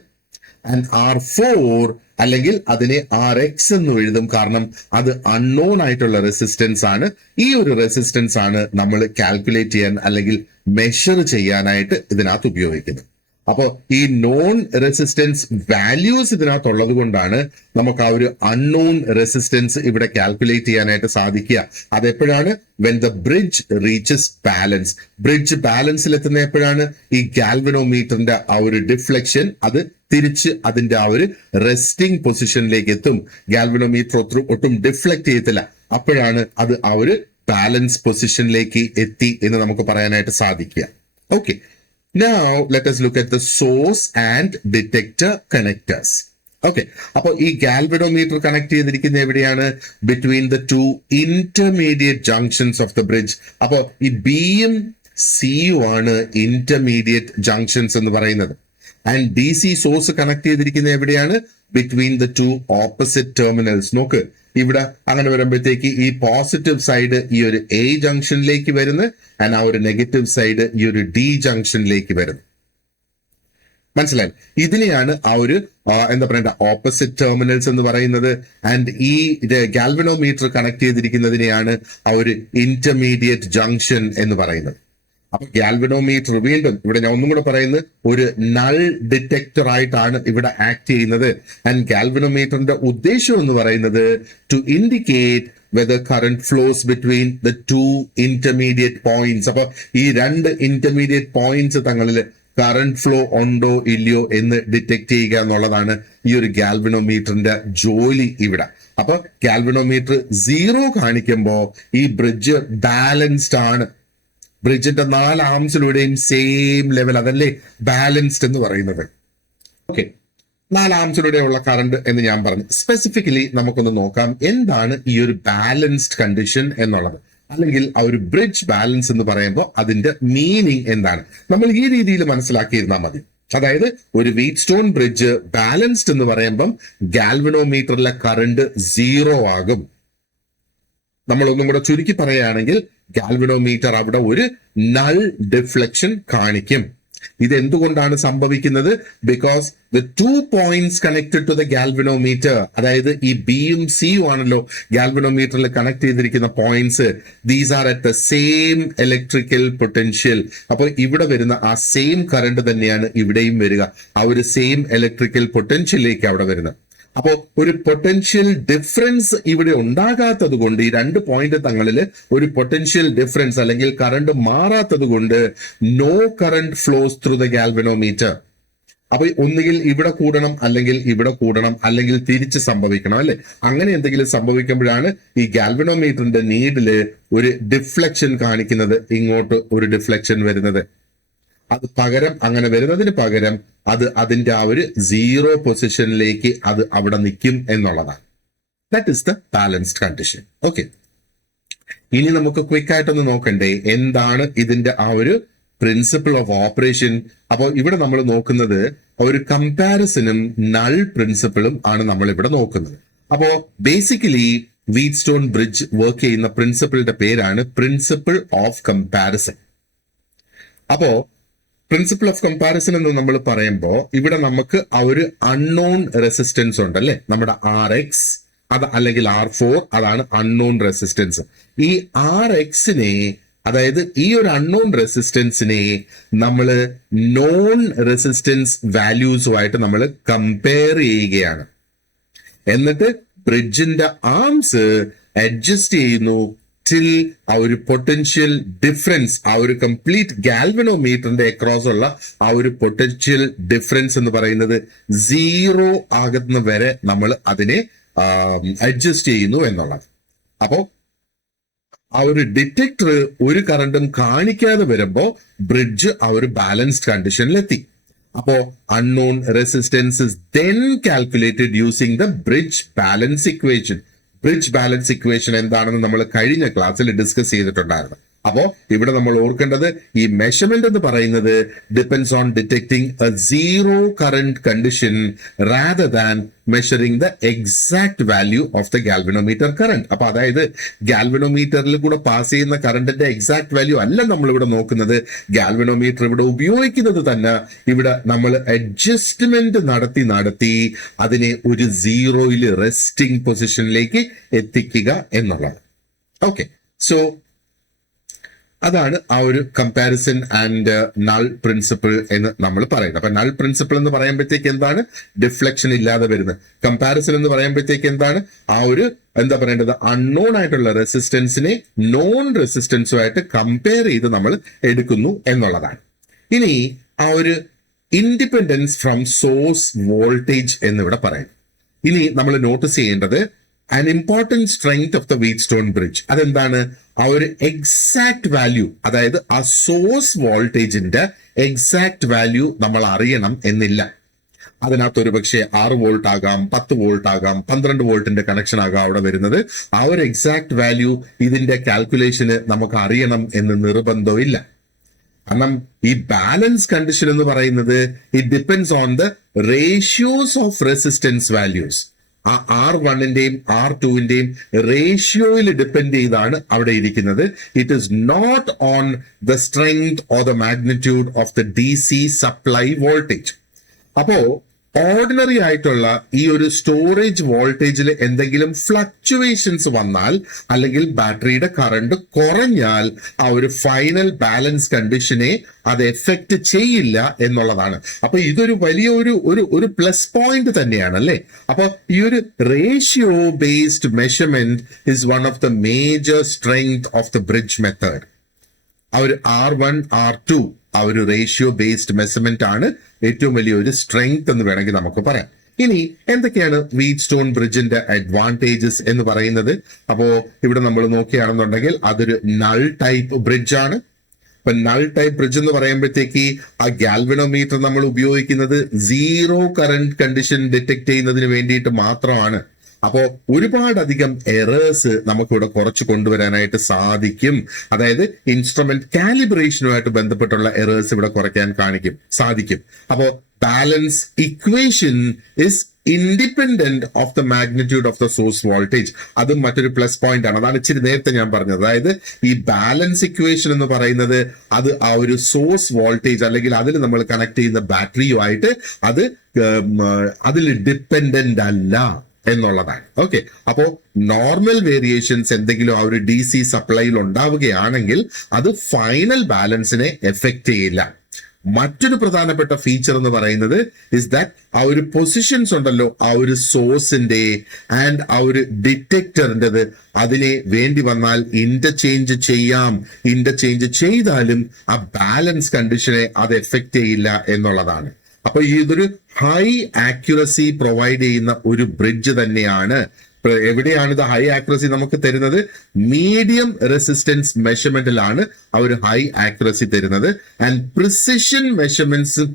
ആൻഡ് R4 അല്ലെങ്കിൽ അതിനെ RX എന്ന് എഴുതും, കാരണം അത് അൺനോൺ ആയിട്ടുള്ള റെസിസ്റ്റൻസ് ആണ്. ഈ ഒരു റെസിസ്റ്റൻസ് ആണ് നമ്മൾ കാൽക്കുലേറ്റ് ചെയ്യാൻ അല്ലെങ്കിൽ മെഷർ ചെയ്യാനായിട്ട് ഇതിനകത്ത് ഉപയോഗിക്കുന്നത്. അപ്പോൾ ഈ നോൺ റെസിസ്റ്റൻസ് വാല്യൂസ് ഇതിനകത്തുള്ളത് കൊണ്ടാണ് നമുക്ക് ആ ഒരു അൺനോൺ റെസിസ്റ്റൻസ് ഇവിടെ കാൽക്കുലേറ്റ് ചെയ്യാനായിട്ട് സാധിക്കുക. അതെപ്പോഴാണ്? When the bridge reaches balance. Bridge ബാലൻസിൽ എത്തുന്ന എപ്പോഴാണ്? ഈ ഗാൽവനോമീറ്ററിന്റെ ആ ഒരു ഡിഫ്ലക്ഷൻ അത് തിരിച്ച് അതിന്റെ ആ ഒരു റെസ്റ്റിംഗ് പൊസിഷനിലേക്ക് എത്തും. ഗാൽവനോമീറ്റർ ഒട്ടും ഡിഫ്ലക്ട് ചെയ്യത്തില്ല. അപ്പോഴാണ് അത് ആ ഒരു ബാലൻസ് പൊസിഷനിലേക്ക് എത്തി എന്ന് നമുക്ക് പറയാനായിട്ട് സാധിക്കുക. Okay, now let us look at the source and detector connectors. Okay, അപ്പൊ ഈ ഗാൽവനോമീറ്റർ കണക്ട് ചെയ്തിരിക്കുന്ന എവിടെയാണ്? Between the 2 intermediate junctions of the bridge. അപ്പൊ ഈ ബിയും സിയും ആണ് ഇന്റർമീഡിയറ്റ് ജംഗ്ഷൻസ് എന്ന് പറയുന്നത്. ആൻഡ് DC സോഴ്സ് കണക്ട് ചെയ്തിരിക്കുന്ന എവിടെയാണ്? Between the 2 opposite terminals. നോക്ക്, ഇവിടെ അങ്ങനെ വരുമ്പോഴത്തേക്ക് ഈ പോസിറ്റീവ് സൈഡ് ഈ ഒരു A ജംഗ്ഷനിലേക്ക് വരുന്നു, ആൻഡ് ആ ഒരു നെഗറ്റീവ് സൈഡ് ഈ ഒരു D ജംഗ്ഷനിലേക്ക് വരുന്നു. മനസ്സിലായി? ഇതിനെയാണ് ആ ഒരു എന്താ പറയണ്ട ഓപ്പോസിറ്റ് ടെർമിനൽസ് എന്ന് പറയുന്നത്. ആൻഡ് ഈ ഗാൽവനോമീറ്റർ കണക്ട് ചെയ്തിരിക്കുന്നതിനെയാണ് ആ ഒരു ഇന്റർമീഡിയറ്റ് ജംഗ്ഷൻ എന്ന് പറയുന്നത്. അപ്പൊ ഗാൽവനോമീറ്റർ വീണ്ടും ഇവിടെ ഞാൻ ഒന്നും കൂടെ പറയുന്നത് ഒരു നൾ ഡിറ്റക്ടർ ആയിട്ടാണ് ഇവിടെ ആക്ട് ചെയ്യുന്നത്. ആൻഡ് ഗാൽവനോമീറ്ററിന്റെ ഉദ്ദേശം എന്ന് പറയുന്നത് to indicate whether current flows between the 2 intermediate points. അപ്പൊ ഈ 2 ഇന്റർമീഡിയറ്റ് പോയിന്റ്സ് തങ്ങളിൽ കറന്റ് ഫ്ലോ ഉണ്ടോ ഇല്ലയോ എന്ന് ഡിറ്റക്ട് ചെയ്യുക എന്നുള്ളതാണ് ഈ ഒരു ഗാൽവനോമീറ്ററിന്റെ ജോലി ഇവിടെ. അപ്പൊ ഗാൽവനോമീറ്റർ 0 കാണിക്കുമ്പോ ഈ ബ്രിഡ്ജ് ബാലൻസ്ഡ് ആണ്. ബ്രിഡ്ജിന്റെ 4 ആംസിലൂടെയും സെയിം ലെവൽ, അതല്ലേ ബാലൻസ്ഡ് എന്ന് പറയുന്നത്. ഓക്കെ, 4 ആംസിലൂടെയുള്ള കറണ്ട് എന്ന് ഞാൻ പറഞ്ഞു. സ്പെസിഫിക്കലി നമുക്കൊന്ന് നോക്കാം എന്താണ് ഈ ഒരു ബാലൻസ്ഡ് കണ്ടീഷൻ എന്നുള്ളത്, അല്ലെങ്കിൽ ആ ഒരു ബ്രിഡ്ജ് ബാലൻസ് എന്ന് പറയുമ്പോൾ അതിന്റെ മീനിങ് എന്താണ്. നമ്മൾ ഈ രീതിയിൽ മനസ്സിലാക്കിയിരുന്നാൽ മതി. അതായത് ഒരു വീറ്റ് സ്റ്റോൺ ബ്രിഡ്ജ് ബാലൻസ്ഡ് എന്ന് പറയുമ്പം ഗാൽവനോമീറ്ററിലെ കറണ്ട് 0 ആകും. നമ്മൾ ഒന്നും കൂടെ ചുരുക്കി പറയുകയാണെങ്കിൽ ഗാൽവനോമീറ്റർ അവിടെ ഒരു നൾ ഡിഫ്ലക്ഷൻ കാണിക്കും. ഇത് എന്തുകൊണ്ടാണ് സംഭവിക്കുന്നത്? Because the 2 points connected to the galvanometer, അതായത് ഈ ബിയും സിയും ആണല്ലോ ഗാൽവനോമീറ്ററിൽ കണക്ട് ചെയ്തിരിക്കുന്ന points. These are at the same electrical potential. അപ്പോൾ ഇവിടെ വരുന്ന ആ സെയിം കറണ്ട് തന്നെയാണ് ഇവിടെയും വരിക. ആ ഒരു സെയിം ഇലക്ട്രിക്കൽ പൊട്ടൻഷ്യലിലേക്ക് അവിടെ വരുന്നത്. അപ്പോ ഒരു പൊട്ടൻഷ്യൽ ഡിഫറൻസ് ഇവിടെ ഉണ്ടാകാത്തത് കൊണ്ട്, ഈ 2 പോയിന്റ് തങ്ങളിൽ ഒരു പൊട്ടൻഷ്യൽ ഡിഫറൻസ് അല്ലെങ്കിൽ കറണ്ട് മാറാത്തത് കൊണ്ട് no current flows through the galvanometer. അപ്പൊ ഒന്നുകിൽ ഇവിടെ കൂടണം, അല്ലെങ്കിൽ ഇവിടെ കൂടണം, അല്ലെങ്കിൽ തിരിച്ച് സംഭവിക്കണം, അല്ലെ? അങ്ങനെ എന്തെങ്കിലും സംഭവിക്കുമ്പോഴാണ് ഈ ഗാൽവനോമീറ്ററിന്റെ നീഡില് ഒരു ഡിഫ്ലക്ഷൻ കാണിക്കുന്നത്, ഇങ്ങോട്ട് ഒരു ഡിഫ്ലക്ഷൻ വരുന്നത്. അത് പകരം അങ്ങനെ വരുന്നതിന് പകരം അത് അതിന്റെ ആ ഒരു സീറോ പൊസിഷനിലേക്ക് അത് അവിടെ നിൽക്കും എന്നുള്ളതാണ്. That is the balanced condition. Okay, ഇനി നമുക്ക് ക്വിക്ക് ആയിട്ടൊന്ന് നോക്കണ്ടേ എന്താണ് ഇതിന്റെ ആ ഒരു പ്രിൻസിപ്പിൾ ഓഫ് ഓപ്പറേഷൻ. അപ്പോൾ ഇവിടെ നമ്മൾ നോക്കുന്നത് ഒരു കമ്പാരിസണും നൾ പ്രിൻസിപ്പിളും ആണ് നമ്മൾ ഇവിടെ നോക്കുന്നത്. അപ്പോ ബേസിക്കലി വീറ്റ്സ്റ്റോൺ ബ്രിഡ്ജ് വർക്ക് ചെയ്യുന്ന പ്രിൻസിപ്പിളിന്റെ പേരാണ് പ്രിൻസിപ്പിൾ ഓഫ് കമ്പാരിസൺ. അപ്പോ പ്രിൻസിപ്പിൾ ഓഫ് കമ്പാരിസൺ എന്ന് നമ്മൾ പറയുമ്പോൾ ഇവിടെ നമുക്ക് ആ ഒരു അൺനോൺ റെസിസ്റ്റൻസ് ഉണ്ട് അല്ലെ, നമ്മുടെ RX അത് അല്ലെങ്കിൽ R4 അതാണ് അൺനോൺ റെസിസ്റ്റൻസ്. ഈ RXനെ, അതായത് ഈ ഒരു അൺനോൺ റെസിസ്റ്റൻസിനെ നമ്മൾ നോൺ റെസിസ്റ്റൻസ് വാല്യൂസുമായിട്ട് നമ്മൾ കമ്പയർ ചെയ്യുകയാണ്. എന്നിട്ട് ബ്രിഡ്ജിന്റെ ആംസ് അഡ്ജസ്റ്റ് ചെയ്യുന്നു ടിൽ ആ ഒരു പൊട്ടൻഷ്യൽ ഡിഫറൻസ്, ആ ഒരു കംപ്ലീറ്റ് ഗാൽവനോമീറ്ററിന്റെ അക്രോസ് ഉള്ള ആ ഒരു പൊട്ടൻഷ്യൽ ഡിഫറൻസ് എന്ന് പറയുന്നത് 0 ആകുന്ന വരെ നമ്മൾ അതിനെ അഡ്ജസ്റ്റ് ചെയ്യുന്നു എന്നുള്ളത്. അപ്പോ ആ ഒരു ഡിറ്റക്ടർ ഒരു കറണ്ടും കാണിക്കാതെ വരുമ്പോ ബ്രിഡ്ജ് ആ ഒരു ബാലൻസ്ഡ് കണ്ടീഷനിലെത്തി. അപ്പോ unknown resistance is then calculated using the bridge balance equation. Bridge balance equation എന്താണെന്ന് നമ്മൾ കഴിഞ്ഞ ക്ലാസ്സിൽ ഡിസ്കസ് ചെയ്തിട്ടുണ്ടായിരുന്നു. അപ്പോ ഇവിടെ നമ്മൾ ഓർക്കേണ്ടത് ഈ മെഷർമെന്റ് എന്ന് പറയുന്നത് depends on detecting A zero current condition rather than measuring the exact value of the galvanometer current. അപ്പൊ അതായത് ഗാൽവനോമീറ്ററിൽ കൂടെ പാസ് ചെയ്യുന്ന കറന്റിന്റെ എക്സാക്ട് വാല്യൂ അല്ല നമ്മൾ ഇവിടെ നോക്കുന്നത്. ഗാൽവനോമീറ്റർ ഇവിടെ ഉപയോഗിക്കുന്നത് തന്നെ ഇവിടെ നമ്മൾ അഡ്ജസ്റ്റ്മെന്റ് നടത്തി അതിനെ ഒരു സീറോയിൽ റെസ്റ്റിംഗ് പൊസിഷനിലേക്ക് എത്തിക്കുക എന്നുള്ളത്. ഓക്കെ, സോ അതാണ് ആ ഒരു കമ്പാരിസൺ ആൻഡ് നൾ പ്രിൻസിപ്പിൾ എന്ന് നമ്മൾ പറയുന്നത്. അപ്പൊ നൾ പ്രിൻസിപ്പിൾ എന്ന് പറയുമ്പോഴത്തേക്ക് എന്താണ്? ഡിഫ്ലക്ഷൻ ഇല്ലാതെ വരുന്നത്. കമ്പാരിസൺ എന്ന് പറയുമ്പോഴത്തേക്ക് എന്താണ്? ആ ഒരു എന്താ പറയേണ്ടത്, അൺനോൺ ആയിട്ടുള്ള റെസിസ്റ്റൻസിനെ നോൺ റെസിസ്റ്റൻസുമായിട്ട് കമ്പയർ ചെയ്ത് നമ്മൾ എടുക്കുന്നു എന്നുള്ളതാണ്. ഇനി ആ ഒരു ഇൻഡിപെൻഡൻസ് ഫ്രം സോഴ്സ് വോൾട്ടേജ് എന്നിവിടെ പറയും. ഇനി നമ്മൾ നോട്ടീസ് ചെയ്യേണ്ടത് an important strength of the Wheatstone bridge. അതെന്താണ്? ആ ഒരു എക്സാക്ട് വാല്യൂ, അതായത് ആ സോഴ്സ് വോൾട്ടേജിന്റെ എക്സാക്ട് വാല്യൂ നമ്മൾ അറിയണം എന്നില്ല. അതിനകത്ത് ഒരു പക്ഷേ 6 വോൾട്ട് ആകാം, 10 വോൾട്ട് ആകാം, 12 വോൾട്ടിന്റെ കണക്ഷൻ ആകാം അവിടെ വരുന്നത്. ആ ഒരു എക്സാക്ട് വാല്യൂ ഇതിന്റെ കാൽക്കുലേഷന് നമുക്ക് അറിയണം എന്ന് നിർബന്ധമില്ല. കാരണം ഈ ബാലൻസ് കണ്ടീഷൻ എന്ന് പറയുന്നത് it depends on the ratios of resistance values. ആ R1ന്റെയും R2ന്റെയും റേഷ്യോയിൽ ഡിപ്പെൻഡ് ചെയ്താണ് അവിടെ ഇരിക്കുന്നത്. It is not on the strength or the magnitude of the DC supply voltage. അപ്പോ ഓർഡിനറി ആയിട്ടുള്ള ഈ ഒരു സ്റ്റോറേജ് വോൾട്ടേജിൽ എന്തെങ്കിലും ഫ്ലക്ച്വേഷൻസ് വന്നാൽ അല്ലെങ്കിൽ ബാറ്ററിയുടെ കറണ്ട് കുറഞ്ഞാൽ ആ ഒരു ഫൈനൽ ബാലൻസ് കണ്ടീഷനെ അത് എഫക്ട് ചെയ്യില്ല എന്നുള്ളതാണ്. അപ്പൊ ഇതൊരു വലിയ ഒരു പ്ലസ് പോയിന്റ് തന്നെയാണ് അല്ലേ. അപ്പൊ ഈ ഒരു ratio based measurement is one of the major strength of the bridge method. ആ ഒരു R1 R2 ആ ഒരു റേഷ്യോ ബേസ്ഡ് മെഷർമെന്റ് ആണ് ഏറ്റവും വലിയ ഒരു സ്ട്രെങ്ത് എന്ന് വേണമെങ്കിൽ നമുക്ക് പറയാം. ഇനി എന്തൊക്കെയാണ് വീറ്റ്സ്റ്റോൺ ബ്രിഡ്ജിന്റെ അഡ്വാൻറ്റേജസ് എന്ന് പറയുന്നത്? അപ്പോ ഇവിടെ നമ്മൾ നോക്കുകയാണെന്നുണ്ടെങ്കിൽ അതൊരു നൾ ടൈപ്പ് ബ്രിഡ്ജ് ആണ്. ഇപ്പൊ നൾ ടൈപ്പ് ബ്രിഡ്ജ് എന്ന് പറയുമ്പോഴത്തേക്ക് ആ ഗാൽവനോമീറ്റർ നമ്മൾ ഉപയോഗിക്കുന്നത് സീറോ കറന്റ് കണ്ടീഷൻ ഡിറ്റക്ട് ചെയ്യുന്നതിന് വേണ്ടിയിട്ട് മാത്രമാണ്. അപ്പോ ഒരുപാടധികം എറേഴ്സ് നമുക്കിവിടെ കുറച്ച് കൊണ്ടുവരാനായിട്ട് സാധിക്കും. അതായത് ഇൻസ്ട്രുമെന്റ് കാലിബ്രേഷനുമായിട്ട് ബന്ധപ്പെട്ടുള്ള എറേഴ്സ് ഇവിടെ കുറയ്ക്കാൻ സാധിക്കും. അപ്പോ balance equation is independent of the magnitude of the source voltage. അതും മറ്റൊരു പ്ലസ് പോയിന്റ് ആണ്. അതാണ് ഇച്ചിരി നേരത്തെ ഞാൻ പറഞ്ഞത്. അതായത് ഈ ബാലൻസ് ഇക്വേഷൻ എന്ന് പറയുന്നത് അത് ആ ഒരു സോഴ്സ് വോൾട്ടേജ് അല്ലെങ്കിൽ അതിൽ നമ്മൾ കണക്ട് ചെയ്യുന്ന ബാറ്ററിയുമായിട്ട് അത് അതിൽ ഡിപ്പെൻഡന്റ് അല്ല എന്നുള്ളതാണ്. ഓക്കെ, അപ്പോ നോർമൽ വേരിയേഷൻസ് എന്തെങ്കിലും ആ ഒരു DC സപ്ലൈയിൽ ഉണ്ടാവുകയാണെങ്കിൽ അത് ഫൈനൽ ബാലൻസിനെ എഫക്ട് ചെയ്യില്ല. മറ്റൊരു പ്രധാനപ്പെട്ട ഫീച്ചർ എന്ന് പറയുന്നത് ഇസ് ദാറ്റ് ആ ഒരു പൊസിഷൻസ് ഉണ്ടല്ലോ ആ ഒരു സോഴ്സിന്റെ ആൻഡ് ആ ഒരു ഡിറ്റക്ടറിൻ്റെത് അതിനെ വേണ്ടി വന്നാൽ ഇന്റർചേഞ്ച് ചെയ്യാം. ഇന്റർചേഞ്ച് ചെയ്താലും ആ ബാലൻസ് കണ്ടീഷനെ അത് എഫക്ട് ചെയ്യില്ല എന്നുള്ളതാണ്. അപ്പൊ ഇതൊരു ഹൈ ആക്യുറസി പ്രൊവൈഡ് ചെയ്യുന്ന ഒരു ബ്രിഡ്ജ് തന്നെയാണ് എവിടെയാണ് ഇത് ഹൈ ആക്യുറസി നമുക്ക് തരുന്നത്? മീഡിയം റെസിസ്റ്റൻസ് മെഷർമെന്റിലാണ് ആ ഒരു ഹൈ ആക്യുറസി തരുന്നത്. ആൻഡ് പ്രിസിഷൻ മെഷർമെന്റ്സും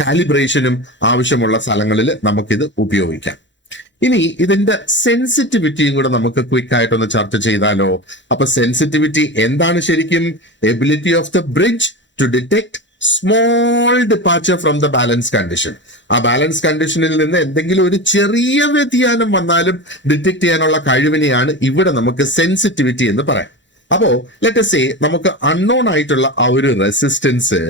കാലിബ്രേഷനും ആവശ്യമുള്ള സ്ഥലങ്ങളിൽ നമുക്കിത് ഉപയോഗിക്കാം. ഇനി ഇതിന്റെ സെൻസിറ്റിവിറ്റിയും കൂടെ നമുക്ക് ക്വിക്ക് ആയിട്ടൊന്ന് ചർച്ച ചെയ്താലോ? അപ്പൊ സെൻസിറ്റിവിറ്റി എന്താണ് ശരിക്കും? Ability of the bridge to detect small departure from the balance condition. ആ ബാലൻസ് കണ്ടീഷനിൽ നിന്ന് എന്തെങ്കിലും ഒരു ചെറിയ വ്യതിയാനം വന്നാലും ഡിറ്റക്ട് ചെയ്യാനുള്ള കഴിവിനെയാണ് ഇവിടെ നമുക്ക് സെൻസിറ്റിവിറ്റി എന്ന് പറയാം. അപ്പോ ലെറ്റ് സേ നമുക്ക് അൺനോൺ ആയിട്ടുള്ള ആ ഒരു റെസിസ്റ്റൻസ്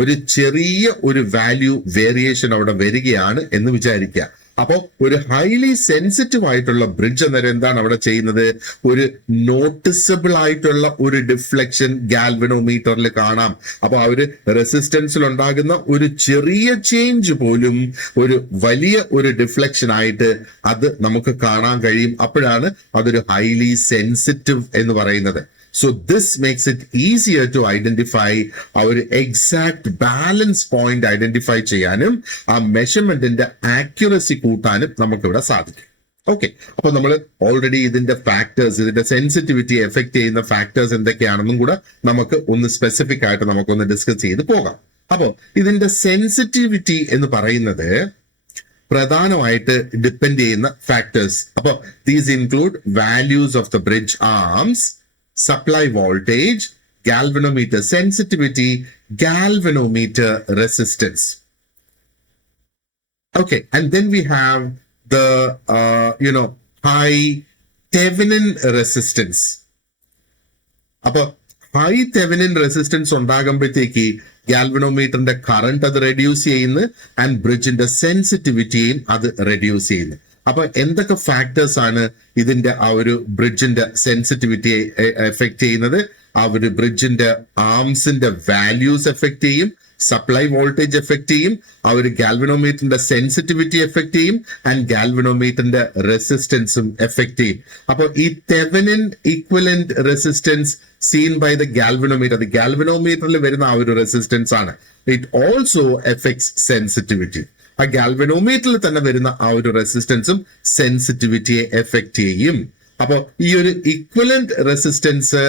ഒരു ചെറിയ ഒരു വാല്യൂ വേരിയേഷൻ അവിടെ വരികയാണ് എന്ന് വിചാരിക്കുക. അപ്പോ ഒരു ഹൈലി സെൻസിറ്റീവ് ആയിട്ടുള്ള ബ്രിഡ്ജ് അന്നേരം എന്താണ് അവിടെ ചെയ്യുന്നത്? ഒരു നോട്ടിസബിൾ ആയിട്ടുള്ള ഒരു ഡിഫ്ലക്ഷൻ ഗാൽവനോമീറ്ററിൽ കാണാം. അപ്പൊ ആ ഒരു റെസിസ്റ്റൻസിൽ ഉണ്ടാകുന്ന ഒരു ചെറിയ ചേഞ്ച് പോലും ഒരു വലിയ ഒരു ഡിഫ്ലക്ഷൻ ആയിട്ട് അത് നമുക്ക് കാണാൻ കഴിയും. അപ്പോഴാണ് അതൊരു ഹൈലി സെൻസിറ്റീവ് എന്ന് പറയുന്നത്. So this makes it easier to identify our exact balance point identify ചെയ്യാനും ആ മെഷർമെന്റിന്റെ ആക്യുറസി കൂട്ടാനും നമുക്കിവിടെ സാധിക്കും. ഓക്കെ, അപ്പൊ നമ്മൾ ഓൾറെഡി ഇതിന്റെ ഫാക്ടേഴ്സ്, ഇതിന്റെ സെൻസിറ്റിവിറ്റി എഫക്ട് ചെയ്യുന്ന ഫാക്ടേഴ്സ് എന്തൊക്കെയാണെന്നും കൂടെ നമുക്ക് ഒന്ന് സ്പെസിഫിക് ആയിട്ട് നമുക്കൊന്ന് ഡിസ്കസ് ചെയ്ത് പോകാം. അപ്പോ ഇതിന്റെ സെൻസിറ്റിവിറ്റി എന്ന് പറയുന്നത് പ്രധാനമായിട്ട് ഡിപ്പെൻഡ് ചെയ്യുന്ന ഫാക്ടേഴ്സ്. അപ്പൊ these include values of the bridge arms, supply voltage, galvanometer sensitivity, galvanometer resistance. Okay, and then we have the high Thevenin resistance. അപ്പൊ ഹൈ തെവനിൻ റെസിസ്റ്റൻസ് ഉണ്ടാകുമ്പോഴത്തേക്ക് ഗാൽവനോമീറ്ററിന്റെ കറണ്ട് അത് റെഡ്യൂസ് ചെയ്യുന്നു ആൻഡ് ബ്രിഡ്ജിന്റെ സെൻസിറ്റിവിറ്റിയും അത് reduce ചെയ്യുന്നു. അപ്പൊ എന്തൊക്കെ factors ആണ് ഇതിന്റെ ആ ഒരു ബ്രിഡ്ജിന്റെ സെൻസിറ്റിവിറ്റിയെ എഫക്ട് ചെയ്യുന്നത്? ആ ഒരു ബ്രിഡ്ജിന്റെ ആംസിന്റെ വാല്യൂസ് എഫക്ട് ചെയ്യും, സപ്ലൈ വോൾട്ടേജ് എഫക്ട് ചെയ്യും, ആ ഒരു ഗാൽവനോമീറ്ററിന്റെ സെൻസിറ്റിവിറ്റി എഫക്ട് ചെയ്യും ആൻഡ് ഗാൽവനോമീറ്ററിന്റെ റെസിസ്റ്റൻസും എഫക്ട് ചെയ്യും. അപ്പൊ ഈ Thevenin equivalent resistance seen by the galvanometer, അത് ഗാൽവനോമീറ്ററിൽ വരുന്ന ആ ഒരു റെസിസ്റ്റൻസ് ആണ്. It also affects sensitivity. ആ ഗാൽവനോമീറ്ററിൽ തന്നെ വരുന്ന ആ ഒരു റെസിസ്റ്റൻസും സെൻസിറ്റിവിറ്റിയെ എഫക്ട് ചെയ്യും. അപ്പൊ ഈ ഒരു ഈക്വലന്റ് റെസിസ്റ്റൻസ്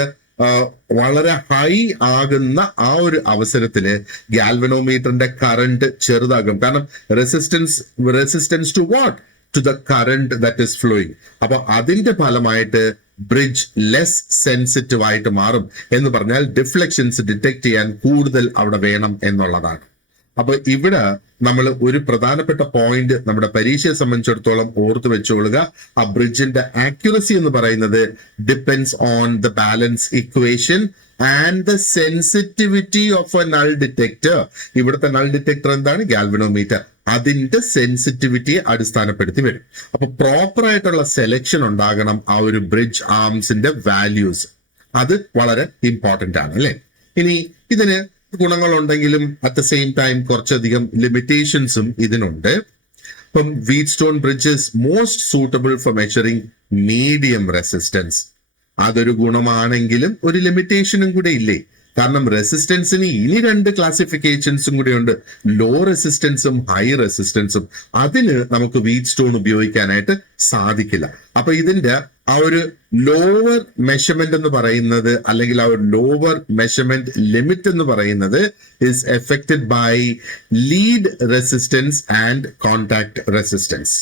വളരെ ഹൈ ആകുന്ന ആ ഒരു അവസരത്തില് ഗാൽവനോമീറ്ററിന്റെ കറണ്ട് ചെറുതാകും. കാരണം resistance to what? To the current that is flowing. അപ്പൊ അതിന്റെ ഫലമായിട്ട് ബ്രിഡ്ജ് ലെസ് സെൻസിറ്റീവ് ആയിട്ട് മാറും. എന്ന് പറഞ്ഞാൽ ഡിഫ്ലക്ഷൻസ് ഡിറ്റക്ട് ചെയ്യാൻ കൂടുതൽ അവിടെ വേണം എന്നുള്ളതാണ്. അപ്പൊ ഇവിടെ നമ്മൾ ഒരു പ്രധാനപ്പെട്ട പോയിന്റ് നമ്മുടെ പരീക്ഷയെ സംബന്ധിച്ചിടത്തോളം ഓർത്തു വെച്ചോളുക. ആ ബ്രിഡ്ജിന്റെ ആക്യുറസി എന്ന് പറയുന്നത് depends on the balance equation and the sensitivity of A null detector. ഇവിടുത്തെ നൾ ഡിറ്റക്ടർ എന്താണ്? ഗാൽവനോമീറ്റർ. അതിന്റെ സെൻസിറ്റിവിറ്റിയെ അടിസ്ഥാനപ്പെടുത്തി വരും. അപ്പൊ പ്രോപ്പർ ആയിട്ടുള്ള സെലക്ഷൻ ഉണ്ടാകണം ആ ഒരു ബ്രിഡ്ജ് ആംസിന്റെ വാല്യൂസ്. അത് വളരെ ഇമ്പോർട്ടന്റ് ആണ് അല്ലെ. ഇനി ഇതിന് ഗുണങ്ങളുണ്ടെങ്കിലും അറ്റ് ദ സെയിം ടൈം കുറച്ചധികം ലിമിറ്റേഷൻസും ഇതിനുണ്ട്. ഇപ്പം whetstone bridge is most suitable for measuring medium resistance. അതൊരു ഗുണമാണെങ്കിലും ഒരു ലിമിറ്റേഷനും കൂടെ ഇല്ലേ? കാരണം റെസിസ്റ്റൻസിന് ഇനി രണ്ട് ക്ലാസിഫിക്കേഷൻസും കൂടെ ഉണ്ട്, ലോ റെസിസ്റ്റൻസും ഹൈ റെസിസ്റ്റൻസും. അതിന് നമുക്ക് വീറ്റ്സ്റ്റോൺ ഉപയോഗിക്കാനായിട്ട് സാധിക്കില്ല. അപ്പൊ ഇതിന്റെ ആ ഒരു ലോവർ മെഷർമെന്റ് എന്ന് പറയുന്നത്, അല്ലെങ്കിൽ ആ ഒരു ലോവർ മെഷർമെന്റ് ലിമിറ്റ് എന്ന് പറയുന്നത് is affected by lead resistance and contact resistance.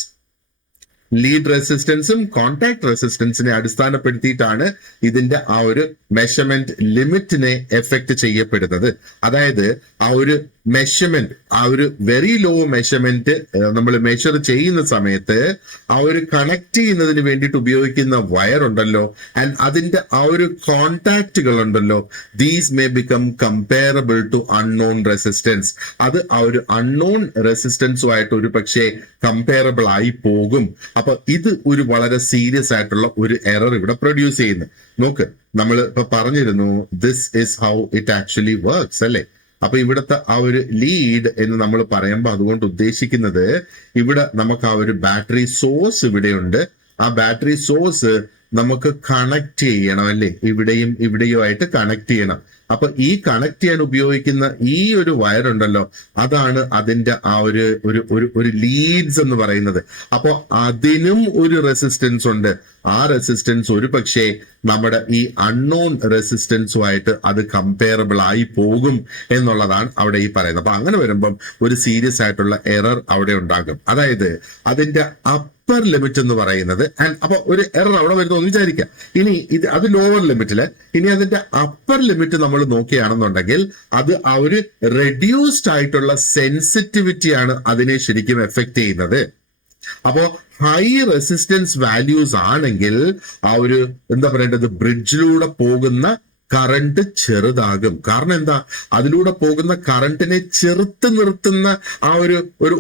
Lead റെസിസ്റ്റൻസും കോണ്ടാക്ട് റെസിസ്റ്റൻസിനെ അടിസ്ഥാനപ്പെടുത്തിയിട്ടാണ് ഇതിന്റെ ആ ഒരു മെഷർമെന്റ് ലിമിറ്റിനെ എഫക്ട് ചെയ്യപ്പെടുന്നത്. അതായത് ആ ഒരു മെഷർമെന്റ്, ആ ഒരു വെരി ലോ മെഷർമെന്റ് നമ്മൾ മെഷർ ചെയ്യുന്ന സമയത്ത് ആ ഒരു കണക്ട് ചെയ്യുന്നതിന് വേണ്ടിയിട്ട് ഉപയോഗിക്കുന്ന വയർ ഉണ്ടല്ലോ, ആൻഡ് അതിന്റെ ആ ഒരു കോണ്ടാക്റ്റുകൾ ഉണ്ടല്ലോ, these may become comparable to unknown resistance. അത് ആ ഒരു അൺനോൺ റെസിസ്റ്റൻസുമായിട്ട് ഒരു പക്ഷേ കമ്പയറബിൾ ആയി പോകും. അപ്പൊ ഇത് ഒരു വളരെ സീരിയസ് ആയിട്ടുള്ള ഒരു എറർ ഇവിടെ പ്രൊഡ്യൂസ് ചെയ്യുന്നു. നോക്ക്, നമ്മൾ ഇപ്പൊ പറഞ്ഞിരുന്നു this is how it actually works അല്ലെ. അപ്പൊ ഇവിടുത്തെ ആ ഒരു ലീഡ് എന്ന് നമ്മൾ പറയുമ്പോൾ അതുകൊണ്ട് ഉദ്ദേശിക്കുന്നത് ഇവിടെ നമുക്ക് ആ ഒരു ബാറ്ററി സോഴ്സ് ഇവിടെയുണ്ട്. ആ ബാറ്ററി സോഴ്സ് നമുക്ക് കണക്ട് ചെയ്യണം അല്ലേ, ഇവിടെയും ഇവിടെയും ആയിട്ട് കണക്ട് ചെയ്യണം. അപ്പൊ ഈ കണക്ട് ചെയ്യാൻ ഉപയോഗിക്കുന്ന ഈ ഒരു വയറുണ്ടല്ലോ, അതാണ് അതിന്റെ ആ ഒരു ലീഡ്സ് എന്ന് പറയുന്നത്. അപ്പോ അതിനും ഒരു റെസിസ്റ്റൻസ് ഉണ്ട്. ആ റെസിസ്റ്റൻസ് ഒരു പക്ഷേ നമ്മുടെ ഈ അൺനോൺ റെസിസ്റ്റൻസുമായിട്ട് അത് കമ്പയറബിൾ ആയി പോകും എന്നുള്ളതാണ് അവിടെ ഈ പറയുന്നത്. അപ്പൊ അങ്ങനെ വരുമ്പം ഒരു സീരിയസ് ആയിട്ടുള്ള എറർ അവിടെ ഉണ്ടാകും. അതായത് അതിന്റെ അപ്പർ ലിമിറ്റ് എന്ന് പറയുന്നത്, അപ്പൊ ഒരു എറർ അവിടെ വരുന്നു എന്ന് വിചാരിക്കാം. ഇനി അത് ലോവർ ലിമിറ്റില്, ഇനി അതിന്റെ അപ്പർ ലിമിറ്റ് നമ്മൾ നോക്കുകയാണെന്നുണ്ടെങ്കിൽ അത് ആ ഒരു റെഡ്യൂസ്ഡ് ആയിട്ടുള്ള സെൻസിറ്റിവിറ്റിയാണ് അതിനെ ശരിക്കും എഫക്ട് ചെയ്യുന്നത്. അപ്പോ ഹൈ റെസിസ്റ്റൻസ് വാല്യൂസ് ആണെങ്കിൽ ആ ഒരു എന്താ പറയേണ്ടത്, ബ്രിഡ്ജിലൂടെ പോകുന്ന കറണ്ട് ചെറുതാകും. കാരണം എന്താ, അതിലൂടെ പോകുന്ന കറണ്ടിനെ ചെറുത്ത് നിർത്തുന്ന ആ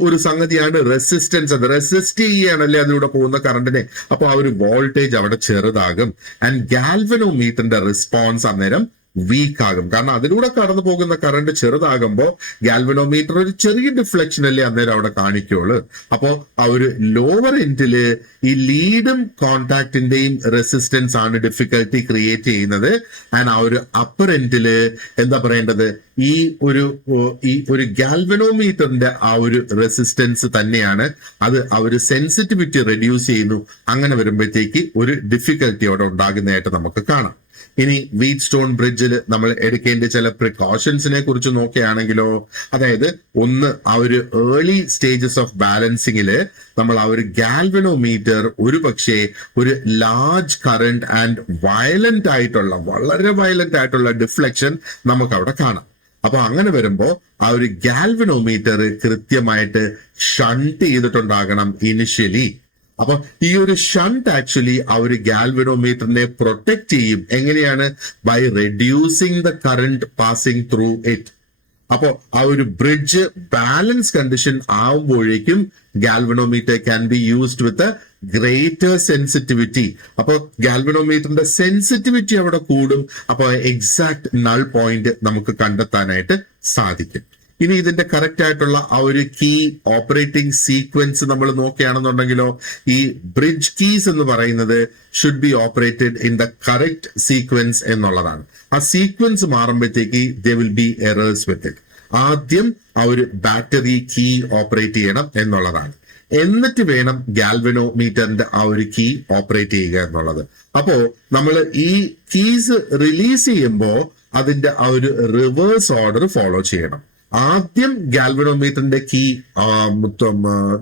ഒരു സംഗതിയാണ് റെസിസ്റ്റൻസ്. അത് റെസിസ്റ്റ് ചെയ്യാണല്ലേ അതിലൂടെ പോകുന്ന കറണ്ടിനെ. അപ്പൊ ആ ഒരു വോൾട്ടേജ് അവിടെ ചെറുതാകും. ആൻഡ് ഗാൽവനോമീറ്ററിന്റെ റെസ്പോൺസ് അന്നേരം വീക്ക് ആകും. കാരണം അതിലൂടെ കടന്നു പോകുന്ന കറണ്ട് ചെറുതാകുമ്പോൾ ഗാൽവനോമീറ്റർ ഒരു ചെറിയ ഡിഫ്ലക്ഷൻ അല്ലേ അന്നേരം അവിടെ കാണിക്കുള്ളൂ. അപ്പോ ആ ഒരു ലോവർ എൻഡില് ഈ ലീഡും കോണ്ടാക്ടിന്റെയും റെസിസ്റ്റൻസ് ആണ് ഡിഫിക്കൽട്ടി ക്രിയേറ്റ് ചെയ്യുന്നത്. ആൻഡ് ആ ഒരു അപ്പർ എൻഡില് എന്താ പറയേണ്ടത്, ഈ ഒരു ഗാൽവനോമീറ്ററിന്റെ ആ ഒരു റെസിസ്റ്റൻസ് തന്നെയാണ് അത് ആ ഒരു സെൻസിറ്റിവിറ്റി റെഡ്യൂസ് ചെയ്യുന്നു. അങ്ങനെ വരുമ്പോഴത്തേക്ക് ഒരു ഡിഫിക്കൽട്ടി അവിടെ ഉണ്ടാകുന്നതായിട്ട് നമുക്ക് കാണാം. ഇനി വീറ്റ്സ്റ്റോൺ ബ്രിഡ്ജിൽ നമ്മൾ എടുക്കേണ്ട ചില പ്രിക്കോഷൻസിനെ കുറിച്ച് നോക്കുകയാണെങ്കിലോ, അതായത് ഒന്ന് ആ ഒരു ഏർലി സ്റ്റേജസ് ഓഫ് ബാലൻസിങ്ങില് നമ്മൾ ആ ഒരു ഗാൽവനോമീറ്റർ ഒരു പക്ഷേ ഒരു ലാർജ് കറന്റ് ആൻഡ് വളരെ വയലന്റ് ആയിട്ടുള്ള ഡിഫ്ലക്ഷൻ നമുക്ക് അവിടെ കാണാം. അപ്പൊ അങ്ങനെ വരുമ്പോ ആ ഒരു ഗാൽവനോമീറ്റർ കൃത്യമായിട്ട് ഷണ്ട് ചെയ്തിട്ടുണ്ടാകണം ഇനിഷ്യലി. അപ്പൊ ഈ ഒരു ഷണ്ട് ആക്ച്വലി ആ ഒരു ഗാൽവനോമീറ്ററിനെ പ്രൊട്ടക്ട് ചെയ്യും. എങ്ങനെയാണ്? By reducing the current passing through it. അപ്പോ ആ ഒരു ബ്രിഡ്ജ് ബാലൻസ് കണ്ടീഷൻ ആവുമ്പോഴേക്കും galvanometer can be used with greater sensitivity. അപ്പൊ ഗാൽവനോമീറ്ററിന്റെ സെൻസിറ്റിവിറ്റി അവിടെ കൂടും. അപ്പൊ എക്സാക്ട് നൾ പോയിന്റ് നമുക്ക് കണ്ടെത്താനായിട്ട് സാധിക്കും. ഇനി ഇതിന്റെ കറക്റ്റ് ആയിട്ടുള്ള ആ ഒരു കീ ഓപ്പറേറ്റിംഗ് സീക്വൻസ് നമ്മൾ നോക്കുകയാണെന്നുണ്ടെങ്കിലോ, ഈ ബ്രിഡ്ജ് കീസ് എന്ന് പറയുന്നത് should be operated in the correct sequence എന്നുള്ളതാണ്. ആ സീക്വൻസ് മാറുമ്പോഴത്തേക്ക് they will be errors with it. ആദ്യം ആ ഒരു ബാറ്ററി കീ ഓപ്പറേറ്റ് ചെയ്യണം എന്നുള്ളതാണ്. എന്നിട്ട് വേണം ഗാൽവനോമീറ്ററിന്റെ ആ ഒരു കീ ഓപ്പറേറ്റ് ചെയ്യുക എന്നുള്ളത്. അപ്പോ നമ്മൾ ഈ കീസ് റിലീസ് ചെയ്യുമ്പോൾ അതിന്റെ ആ ഒരു റിവേഴ്സ് ഓർഡർ ഫോളോ ചെയ്യണം. ആദ്യം ഗാൽവനോമീറ്ററിന്റെ കീ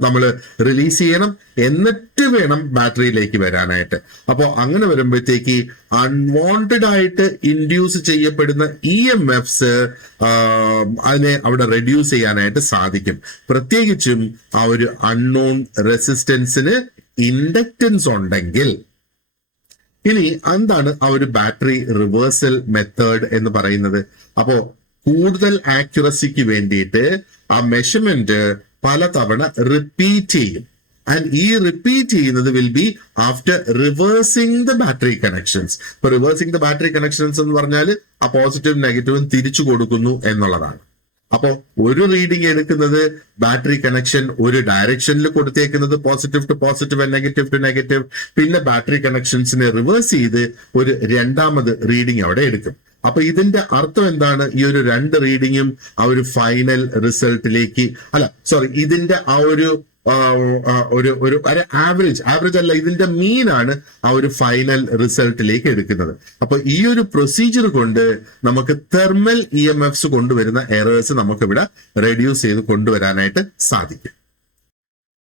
നമ്മൾ റിലീസ് ചെയ്യണം, എന്നിട്ട് വേണം ബാറ്ററിയിലേക്ക് വരാനായിട്ട്. അങ്ങനെ വരുമ്പോഴത്തേക്ക് അൺവാണ്ടഡ് ആയിട്ട് ഇൻഡ്യൂസ് ചെയ്യപ്പെടുന്ന EMFs അതിനെ അവിടെ റെഡ്യൂസ് ചെയ്യാനായിട്ട് സാധിക്കും. പ്രത്യേകിച്ചും ആ ഒരു അൺനോൺ റെസിസ്റ്റൻസിന് ഇൻഡക്റ്റൻസ് ഉണ്ടെങ്കിൽ. ഇനി എന്താണ് ആ ഒരു ബാറ്ററി റിവേഴ്സൽ മെത്തേഡ് എന്ന് പറയുന്നത്? അപ്പോ കൂടുതൽ ആക്യുറസിക്ക് വേണ്ടിയിട്ട് ആ മെഷർമെന്റ് പലതവണ റിപ്പീറ്റ് ചെയ്യും. ആൻഡ് ഈ റിപ്പീറ്റ് ചെയ്യുന്നത് will be after reversing the battery connections. ഇപ്പൊ റിവേഴ്സിംഗ് ദ ബാറ്ററി കണക്ഷൻസ് എന്ന് പറഞ്ഞാൽ ആ പോസിറ്റീവും നെഗറ്റീവും തിരിച്ചു കൊടുക്കുന്നു എന്നുള്ളതാണ്. അപ്പോ ഒരു റീഡിംഗ് എടുക്കുന്നത് ബാറ്ററി കണക്ഷൻ ഒരു ഡയറക്ഷനിൽ കൊടുത്തേക്കുന്നത് positive to positive, negative to negative. പിന്നെ ബാറ്ററി കണക്ഷൻസിനെ റിവേഴ്സ് ചെയ്ത് ഒരു രണ്ടാമത് റീഡിംഗ് അവിടെ എടുക്കും. അപ്പൊ ഇതിന്റെ അർത്ഥം എന്താണ്? ഈ ഒരു രണ്ട് റീഡിങ്ങും ആ ഒരു ഫൈനൽ റിസൾട്ടിലേക്ക് ഇതിന്റെ ആ ഒരു ആവറേജ് അല്ല, ഇതിന്റെ മീൻ ആണ് ആ ഒരു ഫൈനൽ റിസൾട്ടിലേക്ക് എടുക്കുന്നത്. അപ്പൊ ഈ ഒരു പ്രൊസീജിയർ കൊണ്ട് നമുക്ക് തെർമൽ EMFs കൊണ്ടുവരുന്ന എറേഴ്സ് നമുക്ക് ഇവിടെ റെഡ്യൂസ് ചെയ്ത് കൊണ്ടുവരാനായിട്ട് സാധിക്കും.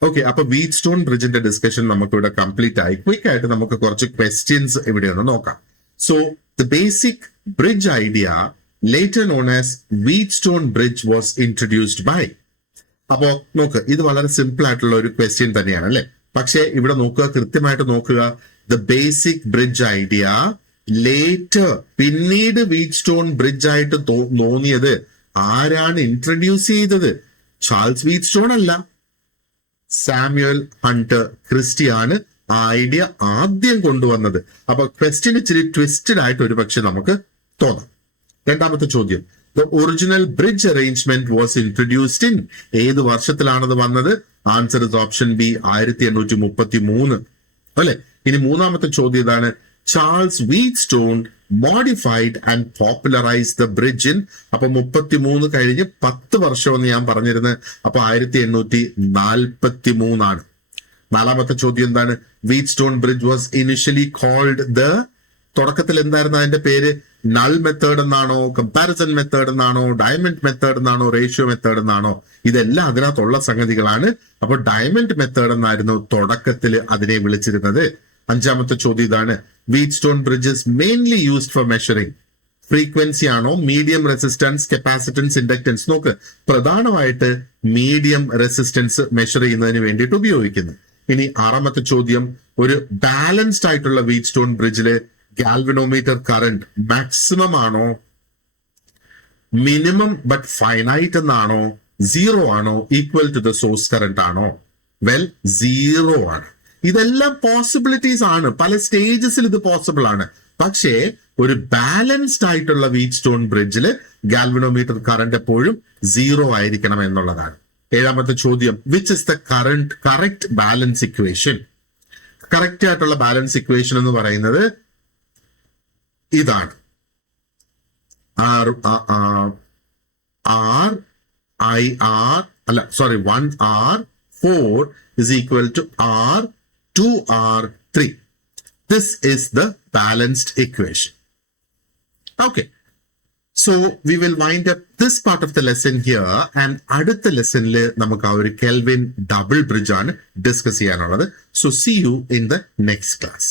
ഓക്കെ, അപ്പൊ വീറ്റ്സ്റ്റോൺ ബ്രിഡ്ജിന്റെ ഡിസ്കഷൻ നമുക്ക് ഇവിടെ കംപ്ലീറ്റ് ആയി. ക്വിക്ക് ആയിട്ട് നമുക്ക് കുറച്ച് ക്വസ്റ്റ്യൻസ് ഇവിടെ ഒന്ന് നോക്കാം. So the basic bridge idea, later known as Wheatstone Bridge, was introduced by. അപ്പോ നോക്ക്, ഇത് വളരെ സിമ്പിൾ ആയിട്ടുള്ള ഒരു ക്വസ്റ്റ്യൻ തന്നെയാണ് അല്ലെ. പക്ഷെ ഇവിടെ നോക്കുക, കൃത്യമായിട്ട് നോക്കുക. The basic bridge idea later, പിന്നീട് വീറ്റ്സ്റ്റോൺ ബ്രിഡ്ജ് ആയിട്ട് തോന്നിയത് ആരാണ് ഇൻട്രൊഡ്യൂസ് ചെയ്തത്? ചാൾസ് വീറ്റ്സ്റ്റോൺ അല്ല, സാമുവൽ ഹണ്ടർ ക്രിസ്റ്റിയാണ് ആ ഐഡിയ ആദ്യം കൊണ്ടുവന്നത്. അപ്പൊ ക്വസ്റ്റ്യൻ ഇച്ചിരി ട്വിസ്റ്റഡ് ആയിട്ട് ഒരു പക്ഷെ നമുക്ക് തോന്നാം. രണ്ടാമത്തെ ചോദ്യം, the original bridge arrangement was introduced in, ഏത് വർഷത്തിലാണത് വന്നത്? ആൻസർ ഇസ് ഓപ്ഷൻ ബി, 1833 അല്ലെ. ഇനി മൂന്നാമത്തെ ചോദ്യം ഇതാണ്, Charles whetstone modified and popularise the bridge in, അപ്പൊ 33 കഴിഞ്ഞ് 10 വർഷമെന്ന് ഞാൻ പറഞ്ഞിരുന്നത്, അപ്പൊ 1843 നാലാമത്തെ ചോദ്യം എന്താണ്? Wheatstone bridge was initially called the, തുടക്കത്തിൽ എന്തായിരുന്നു അതിന്റെ പേര്? നൾ മെത്തേഡ് എന്നാണോ, കമ്പാരിസൺ മെത്തേഡ് എന്നാണോ, ഡയമണ്ട് മെത്തേഡ് എന്നാണോ, റേഷ്യോ മെത്തേഡ് എന്നാണോ? ഇതെല്ലാം അതിനകത്തുള്ള സംഗതികളാണ്. അപ്പൊ ഡയമണ്ട് മെത്തേഡ് എന്നായിരുന്നു തുടക്കത്തിൽ അതിനെ വിളിച്ചിരുന്നത്. അഞ്ചാമത്തെ ചോദ്യം ഇതാണ്. Wheat stone bridges mainly used for measuring, frequency ആണോ, മീഡിയം റെസിസ്റ്റൻസ്, കപ്പാസിറ്റൻസ്, ഇൻഡക്ടൻസ്? നോക്ക്, പ്രധാനമായിട്ട് മീഡിയം റെസിസ്റ്റൻസ് മെഷർ ചെയ്യുന്നതിന് വേണ്ടിയിട്ട് ഉപയോഗിക്കുന്നു. ഇനി ആറാമത്തെ ചോദ്യം, ഒരു ബാലൻസ്ഡ് ആയിട്ടുള്ള വീറ്റ് സ്റ്റോൺ ബ്രിഡ്ജില് ഗാൽവനോമീറ്റർ കറന്റ് മാക്സിമം ആണോ, മിനിമം ബട്ട് ഫൈനൈറ്റ് എന്നാണോ, സീറോ ആണോ, equal to the source current ആണോ? വെൽ, സീറോ ആണ്. ഇതെല്ലാം പോസിബിലിറ്റീസ് ആണ്, പല സ്റ്റേജസിൽ ഇത് പോസിബിൾ ആണ്. പക്ഷേ ഒരു ബാലൻസ്ഡ് ആയിട്ടുള്ള വീറ്റ് സ്റ്റോൺ ബ്രിഡ്ജില് ഗാൽവനോമീറ്റർ കറന്റ് എപ്പോഴും സീറോ ആയിരിക്കണം എന്നുള്ളതാണ്. ഏഴാമത്തെ ചോദ്യം, which is the correct balance equation? Correct ആയിട്ടുള്ള ബാലൻസ് ഇക്വേഷൻ എന്ന് പറയുന്നത് ഇതാണ്. R I R 1R 4 is equal to R 2R 3. This is the balanced equation. Okay. So we will wind up this part of the lesson here, and അടുത്ത ലെസണിൽ നമുക്ക് ആ ഒരു kelvin double bridge ആണ് discuss ചെയ്യാനുള്ളത്. So see you in the next class.